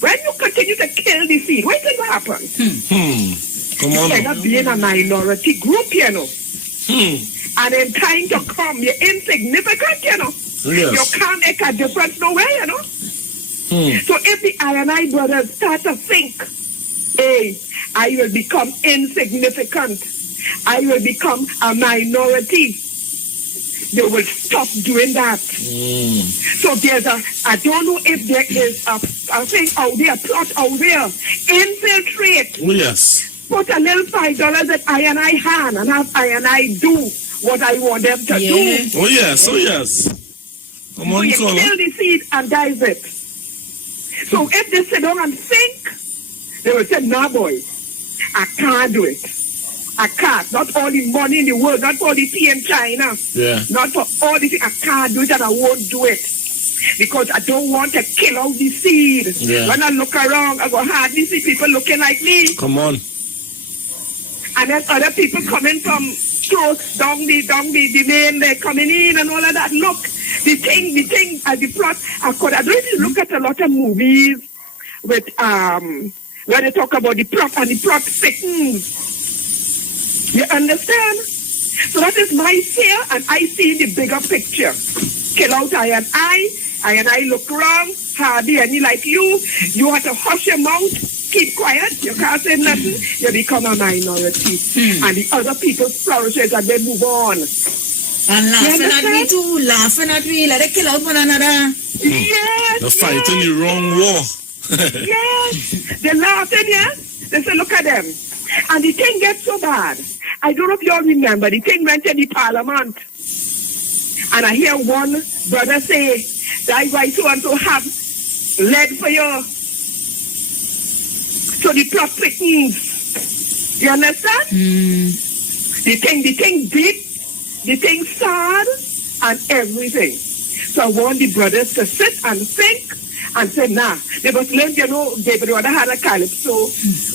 when you continue to kill the seed, what will happen? Come on. You end up being a minority group, you know. And in time to come, you're insignificant, you know. Yes. You can't make a difference nowhere, you know. So if the I&I brothers start to think, hey, I will become insignificant, I will become a minority, they will stop doing that. So there's I don't know if there is a thing out there, a plot out there, infiltrate. Yes. Put a little $5 at I&I hand and have I&I do what I want them to do. Oh yes. Come on, so you kill the seed and dies it. So if they sit down and think, they will say, nah boy, I can't do it. I can't. Not all the money in the world, not all the tea in China. Not for all the things. I can't do it and I won't do it. Because I don't want to kill out the seed. When I look around, I go hardly see people looking like me. Come on. And then other people coming from close down the lane, they're coming in and all of that. Look, the thing, the plot, I don't even look at a lot of movies with, where they talk about the plot and the plot thickens. You understand? So that is my fear, and I see the bigger picture. Kill out I&I look wrong, hardy any like you have to hush your mouth, keep quiet, you can't say nothing, you become a minority. And the other people flourishes and they move on. And laughing at me too, laughing at me, let it kill out one another. Yes. They're fighting the wrong war. Yes. They're laughing, yes? They say, look at them. And the thing gets so bad. I don't know if you all remember, the thing went to the parliament. And I hear one brother say, that why so and so have lead for you. So the plot thickens. You understand? The thing deep, the thing sad, and everything. So I want the brothers to sit and think and say, nah, they must learn, you know, David rather had a calypso,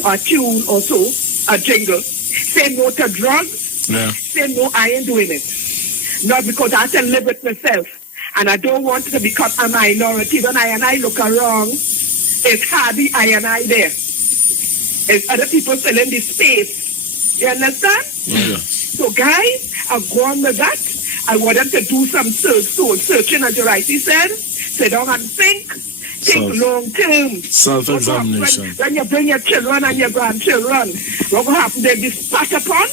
or tune or so, a jingle. Say no to drugs. Say no, I ain't doing it. Not because I have to live with myself. And I don't want to become a minority. When I look around, it's hardly I there. It's other people filling the space. You understand? So guys, I've gone with that. I want them to do some soul searching, as you rightly said. Sit down and think long term. Self-examination. When you bring your children and your grandchildren, what will happen? They'll be spat upon.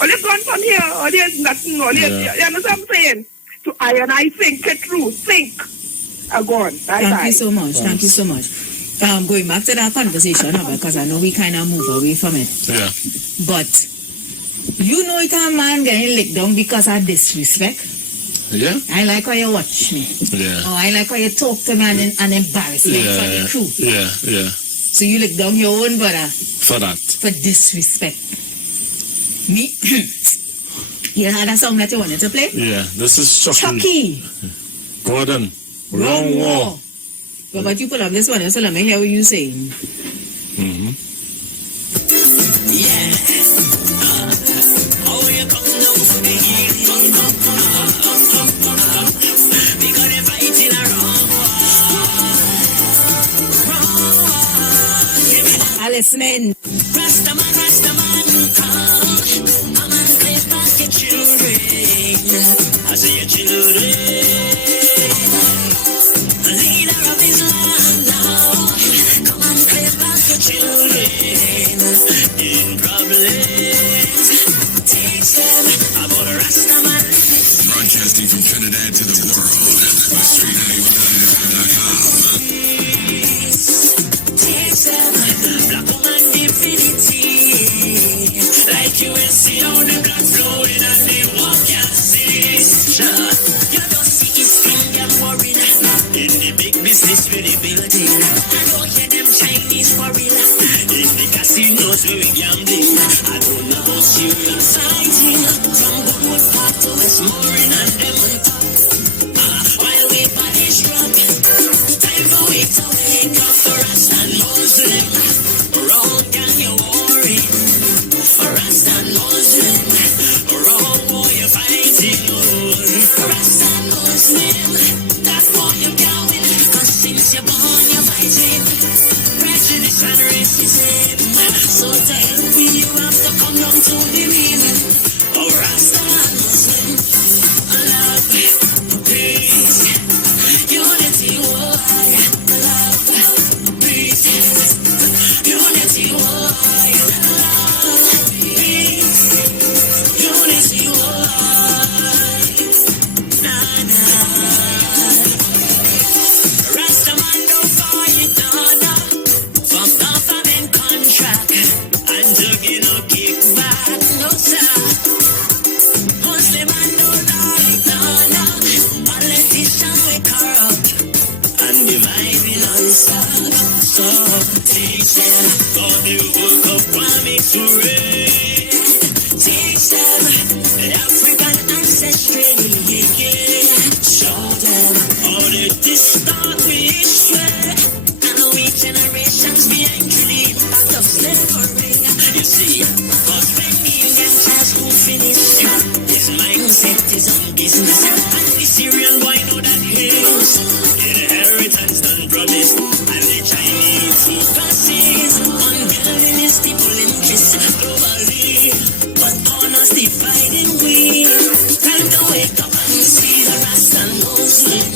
Or they've gone from here, or there's nothing, or you understand what I'm saying? So I think it through. Think. Go on. Thank you so much. Thank you so much. Going back to that conversation, because I know we kind of move away from it. But you know it a man getting licked down because of disrespect. I like how you watch me. Or I like how you talk to me and embarrass me for the crew. So you lick down your own brother for that. For disrespect. Me? You had a song that you wanted to play? This is Chucky. Gordon. Wrong war. But you pull up this one, so let me hear what you saying. Listening. Rastaman, come and play back your children. I say your children. The leader of his land now, come and play back your children. In problems, takes them fighting from Goodwood Park to Westmoreland and them on top. While we bodies rock, time for we to wake up for us and Muslim. Wrong gang you worrying, for us and Muslim. Wrong boy you fighting, for us and Muslim. That's why you're going, cause since you're born you're fighting prejudice and racism. So to help you have to come down to the meaning of Rasta and Muslim. Love, peace, unity, why? Love, peace, unity, why? Love, peace, unity, why? Nah, nah. Rasta man don't fight, nah. From government contract and taking no kickback, no sir. Muslim man don't like, nah. Politicians we corrupt and dividing non-stop. So teach them, God you woke up and make to rain. Teach them the African ancestry, yeah. Show them how they distort with history. Generations behind the impact of slavery. You see, cause when the Indian child school finished, his mindset is on business. And the Syrian boy know that his inheritance done promised. And the Chinese focuses on building his people interests globally. But honest dividing we. Time to wake up and see the Rasta and Muslim.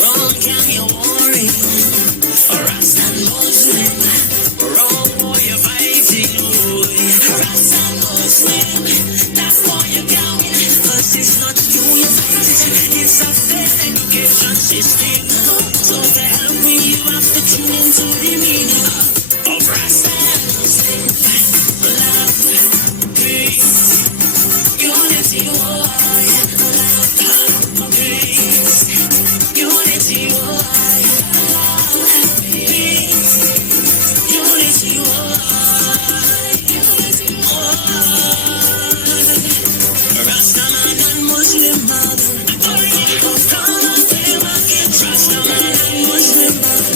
Wrong can you worry. Rasta and Muslim, wrong boy you're fighting, Rasta and Muslim, that's why you're going, cause it's not you you're fighting, it's a fair education system, so to help me you have to tune into the meaning of Rasta and Muslim, love, peace, unity, why, love, peace, unity, why. Rastaman and Muslim man, come and take back it. Rastaman and Muslim man,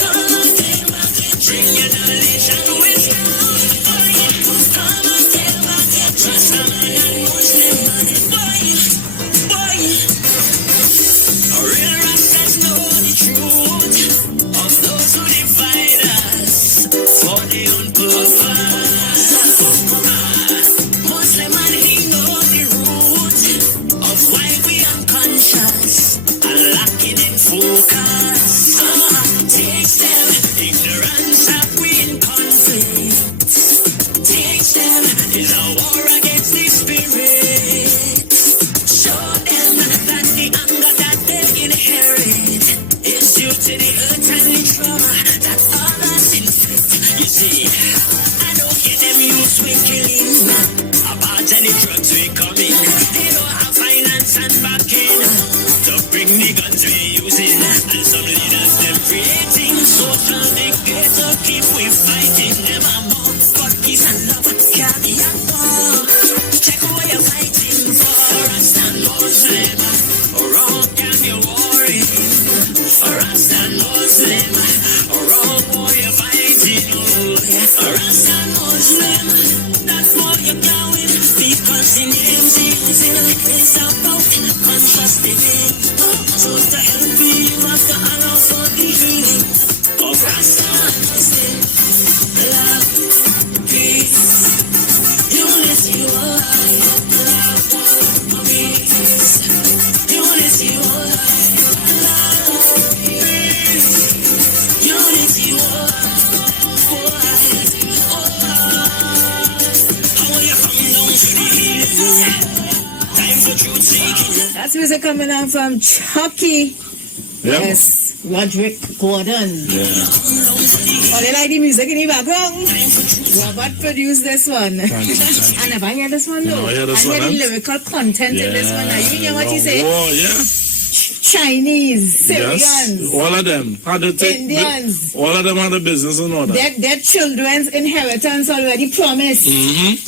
come and take back it. Bring your knowledge and wisdom. Come and take back it. Rastaman and Muslim man, boy. A real Rastas know the truth of those who divide us for their own purpose. Muslim man, he know the root of why we unconscious and lacking in focus. Teach them ignorance that we in conflict. Teach them is a war against the spirit. Show them that the anger that they inherit is due to the hurt and the trauma that others inflict. You see, I don't get them use we killing. About any drugs we coming. They don't have finance and backing to bring the guns we using. And some leaders them creating social decay to keep we fighting them more. But peace and love can't be at all. Check what you're fighting for. Rasta and Muslim, wrong can you worry. Rasta and Muslim, wrong what you're fighting. Rasta and Muslim, that's what you're going. Because the name's using is about conscious living. So to help me, you have to allow for the healing of Rasta and Muslim. Love, peace, unity, why? Love, peace, unity, why? Love, peace, unity, why? That's music coming out from Chucky. Yeah. Yes, Roderick Gordon. Yeah. Oh, they like the music in the background. Robert produced this one. I never hear this one though. No, I hear this I hear one, the lyrical content in this one. Now, you hear what he say? Oh, yeah. Chinese, Syrians, yes, all of them had to take Indians. All of them had a business in order. Their children's inheritance already promised.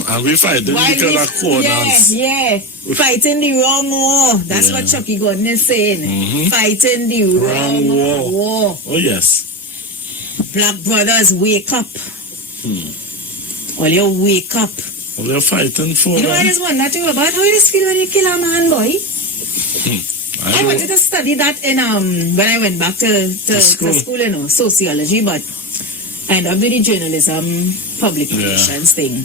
And we fighting because of cordons. Yeah. Fighting the wrong war. That's what Chucky Gordon is saying. Fighting the wrong war. Oh, yes. Black brothers, wake up. All you wake up. All you're fighting for. You know, I just wonder too about how you feel when you kill a man, boy. I wanted to study that in when I went back to school, you know, sociology, but I ended up doing the journalism publications thing.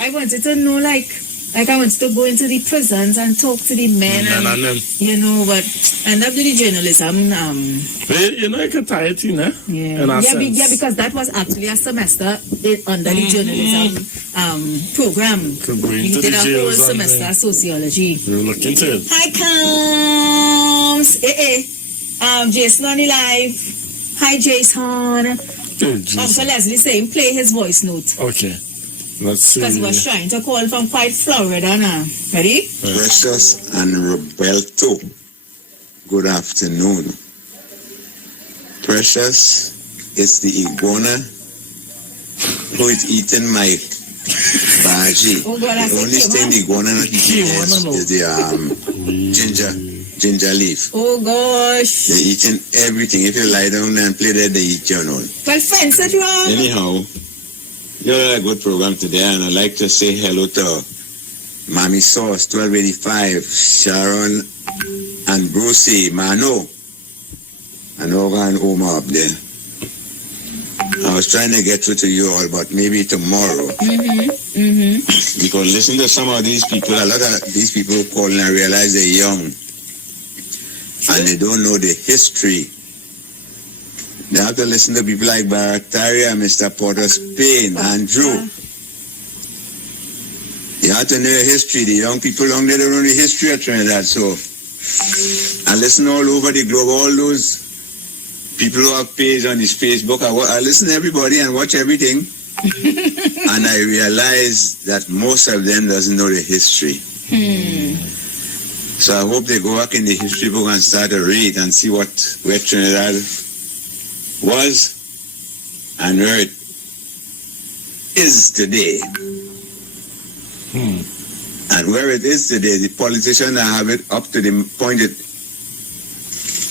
I wanted to know, like I wanted to go into the prisons and talk to the men, you know, but I ended up doing the journalism. You know, I can tie it in, eh? Yeah, because that was actually a semester under the journalism program. We did a whole semester sociology. We'll look into it. Hi, Combs. Jason on the live. Hi, Jason. Uncle Leslie saying play his voice note. Okay. Let's see. Because he was trying to call from quite Florida now. Ready? Precious and Roberto. Good afternoon. Precious is the iguana who is eating my baji. Oh God, the only thing the iguana not eating is the ginger leaf. Oh gosh. They're eating everything. If you lie down and play there, they eat you know. Well, fence it wrong. Anyhow, you had a good program today, and I'd like to say hello to Mommy Sauce 1285, Sharon and Brucey, Mano, and Olga and Oma up there. I was trying to get through to you all, but maybe tomorrow. Because listen to some of these people, a lot of these people calling and realize they're young. And they don't know the history. They have to listen to people like Barataria, Mr. Porter Spain, Andrew. You have to know the history. The young people down there don't know the history of Trinidad. So, I listen all over the globe, all those people who have page on this Facebook. I listen to everybody and watch everything. And I realize that most of them doesn't know the history. So I hope they go back in the history book and start to read and see where Trinidad was and where it is today. And where it is today, the politicians have it up to the point it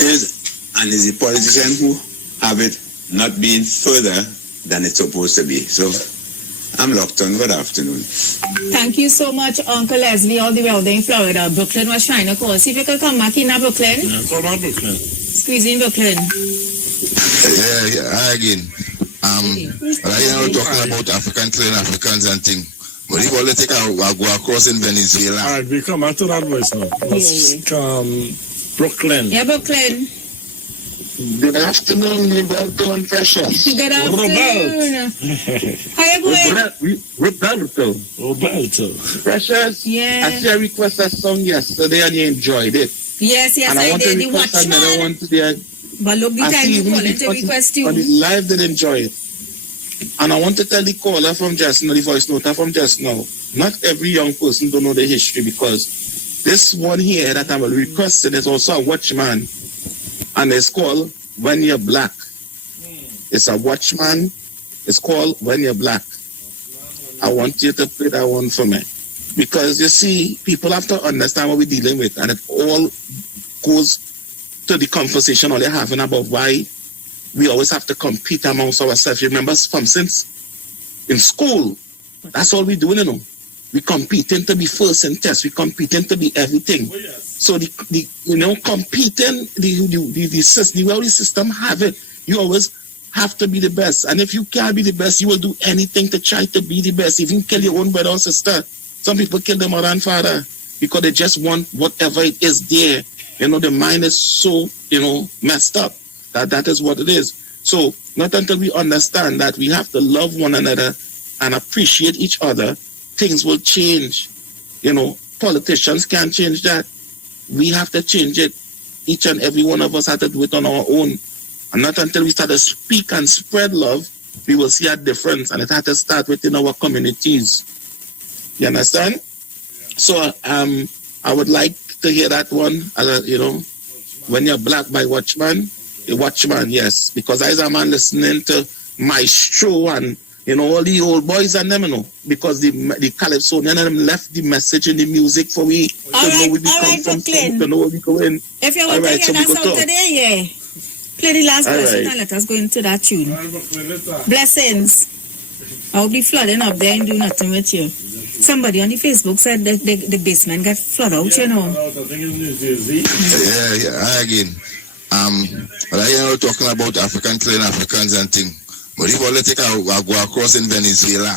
is, and is the politician who have it not being further than it's supposed to be. So I'm locked on. Good afternoon. Thank you so much, Uncle Leslie, all the way out there in Florida. Brooklyn was trying to call. See if you can come back in Brooklyn. Yeah, come on, Brooklyn. Squeeze in Brooklyn. Yeah, again. I talking about African clan Africans and things. But if all they take a go across in Venezuela. All right, we come back to that voice now. Let's come Brooklyn. Yeah, Brooklyn. Good afternoon, Roberto and Precious. Good afternoon. How you going? Roberto. Precious. Yeah. I see I requested a song yesterday and you enjoyed it. Yes, and I did. The Watchman. Another one today. But look, the time you call it to request you. On the live, they enjoy it. And I want to tell the caller from just now, the voice noter from just now, not every young person don't know the history, because this one here that I'm requesting is also a watchman. And it's called When You're Black. It's a watchman. It's called When You're Black. I want you to play that one for me. Because you see, people have to understand what we're dealing with. And it all goes to the conversation all they're having about why we always have to compete amongst ourselves. You remember from since in school, that's all we're doing, you know. We're competing to be first in tests. We're competing to be everything. So the competing, the way the system have it, you always have to be the best. And if you can't be the best, you will do anything to try to be the best. Even kill your own brother or sister. Some people kill their mother and father because they just want whatever it is there. You know, the mind is so, messed up that is what it is. So not until we understand that we have to love one another and appreciate each other, things will change. Politicians can't change that. We have to change it. Each and every one of us have to do it on our own. And not until we start to speak and spread love, we will see a difference. And it has to start within our communities. You understand? So I would like to hear that one, when you're black by Watchman, a Watchman, yes. Because I was a man listening to Maestro and, you know, all the old boys and them, you know, because the Calypsonian and them left the message in the music for we to know where we come from, to know where we go in. If you want to get us out today, yeah. Play the last verse and let us go into that tune. Blessings. I'll be flooding up there and do nothing with you. Somebody on the Facebook said that the basement got flooded out, you know. Yeah, again. But I know talking about African clean Africans and thing. But if I take I go across in Venezuela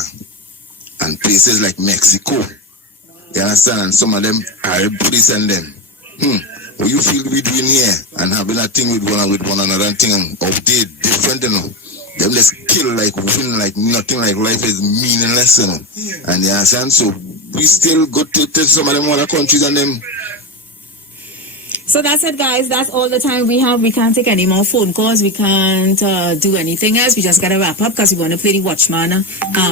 and places like Mexico, you understand? And some of them are police and them. What you feel we doing here and having a thing with one another thing and out there different, you know. Them just kill like win like nothing, like life is meaningless, you know. And you understand? So we still go to some of them other countries and them. So that's it, guys. That's all the time we have. We can't take any more phone calls. We can't do anything else. We just got to wrap up because we want to play the Watchman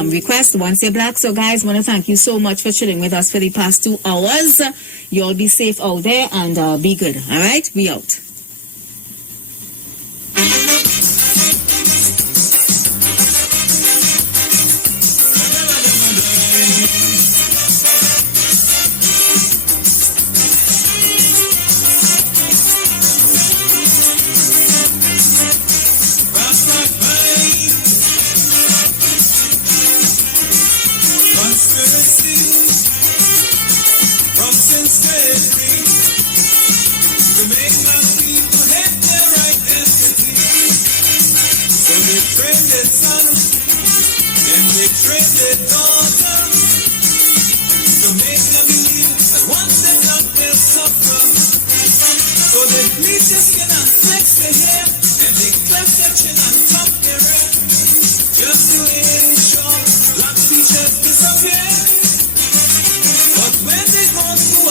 request, Once You're Black. So, guys, want to thank you so much for chilling with us for the past 2 hours. You all be safe out there and be good. All right? We out. But when they go to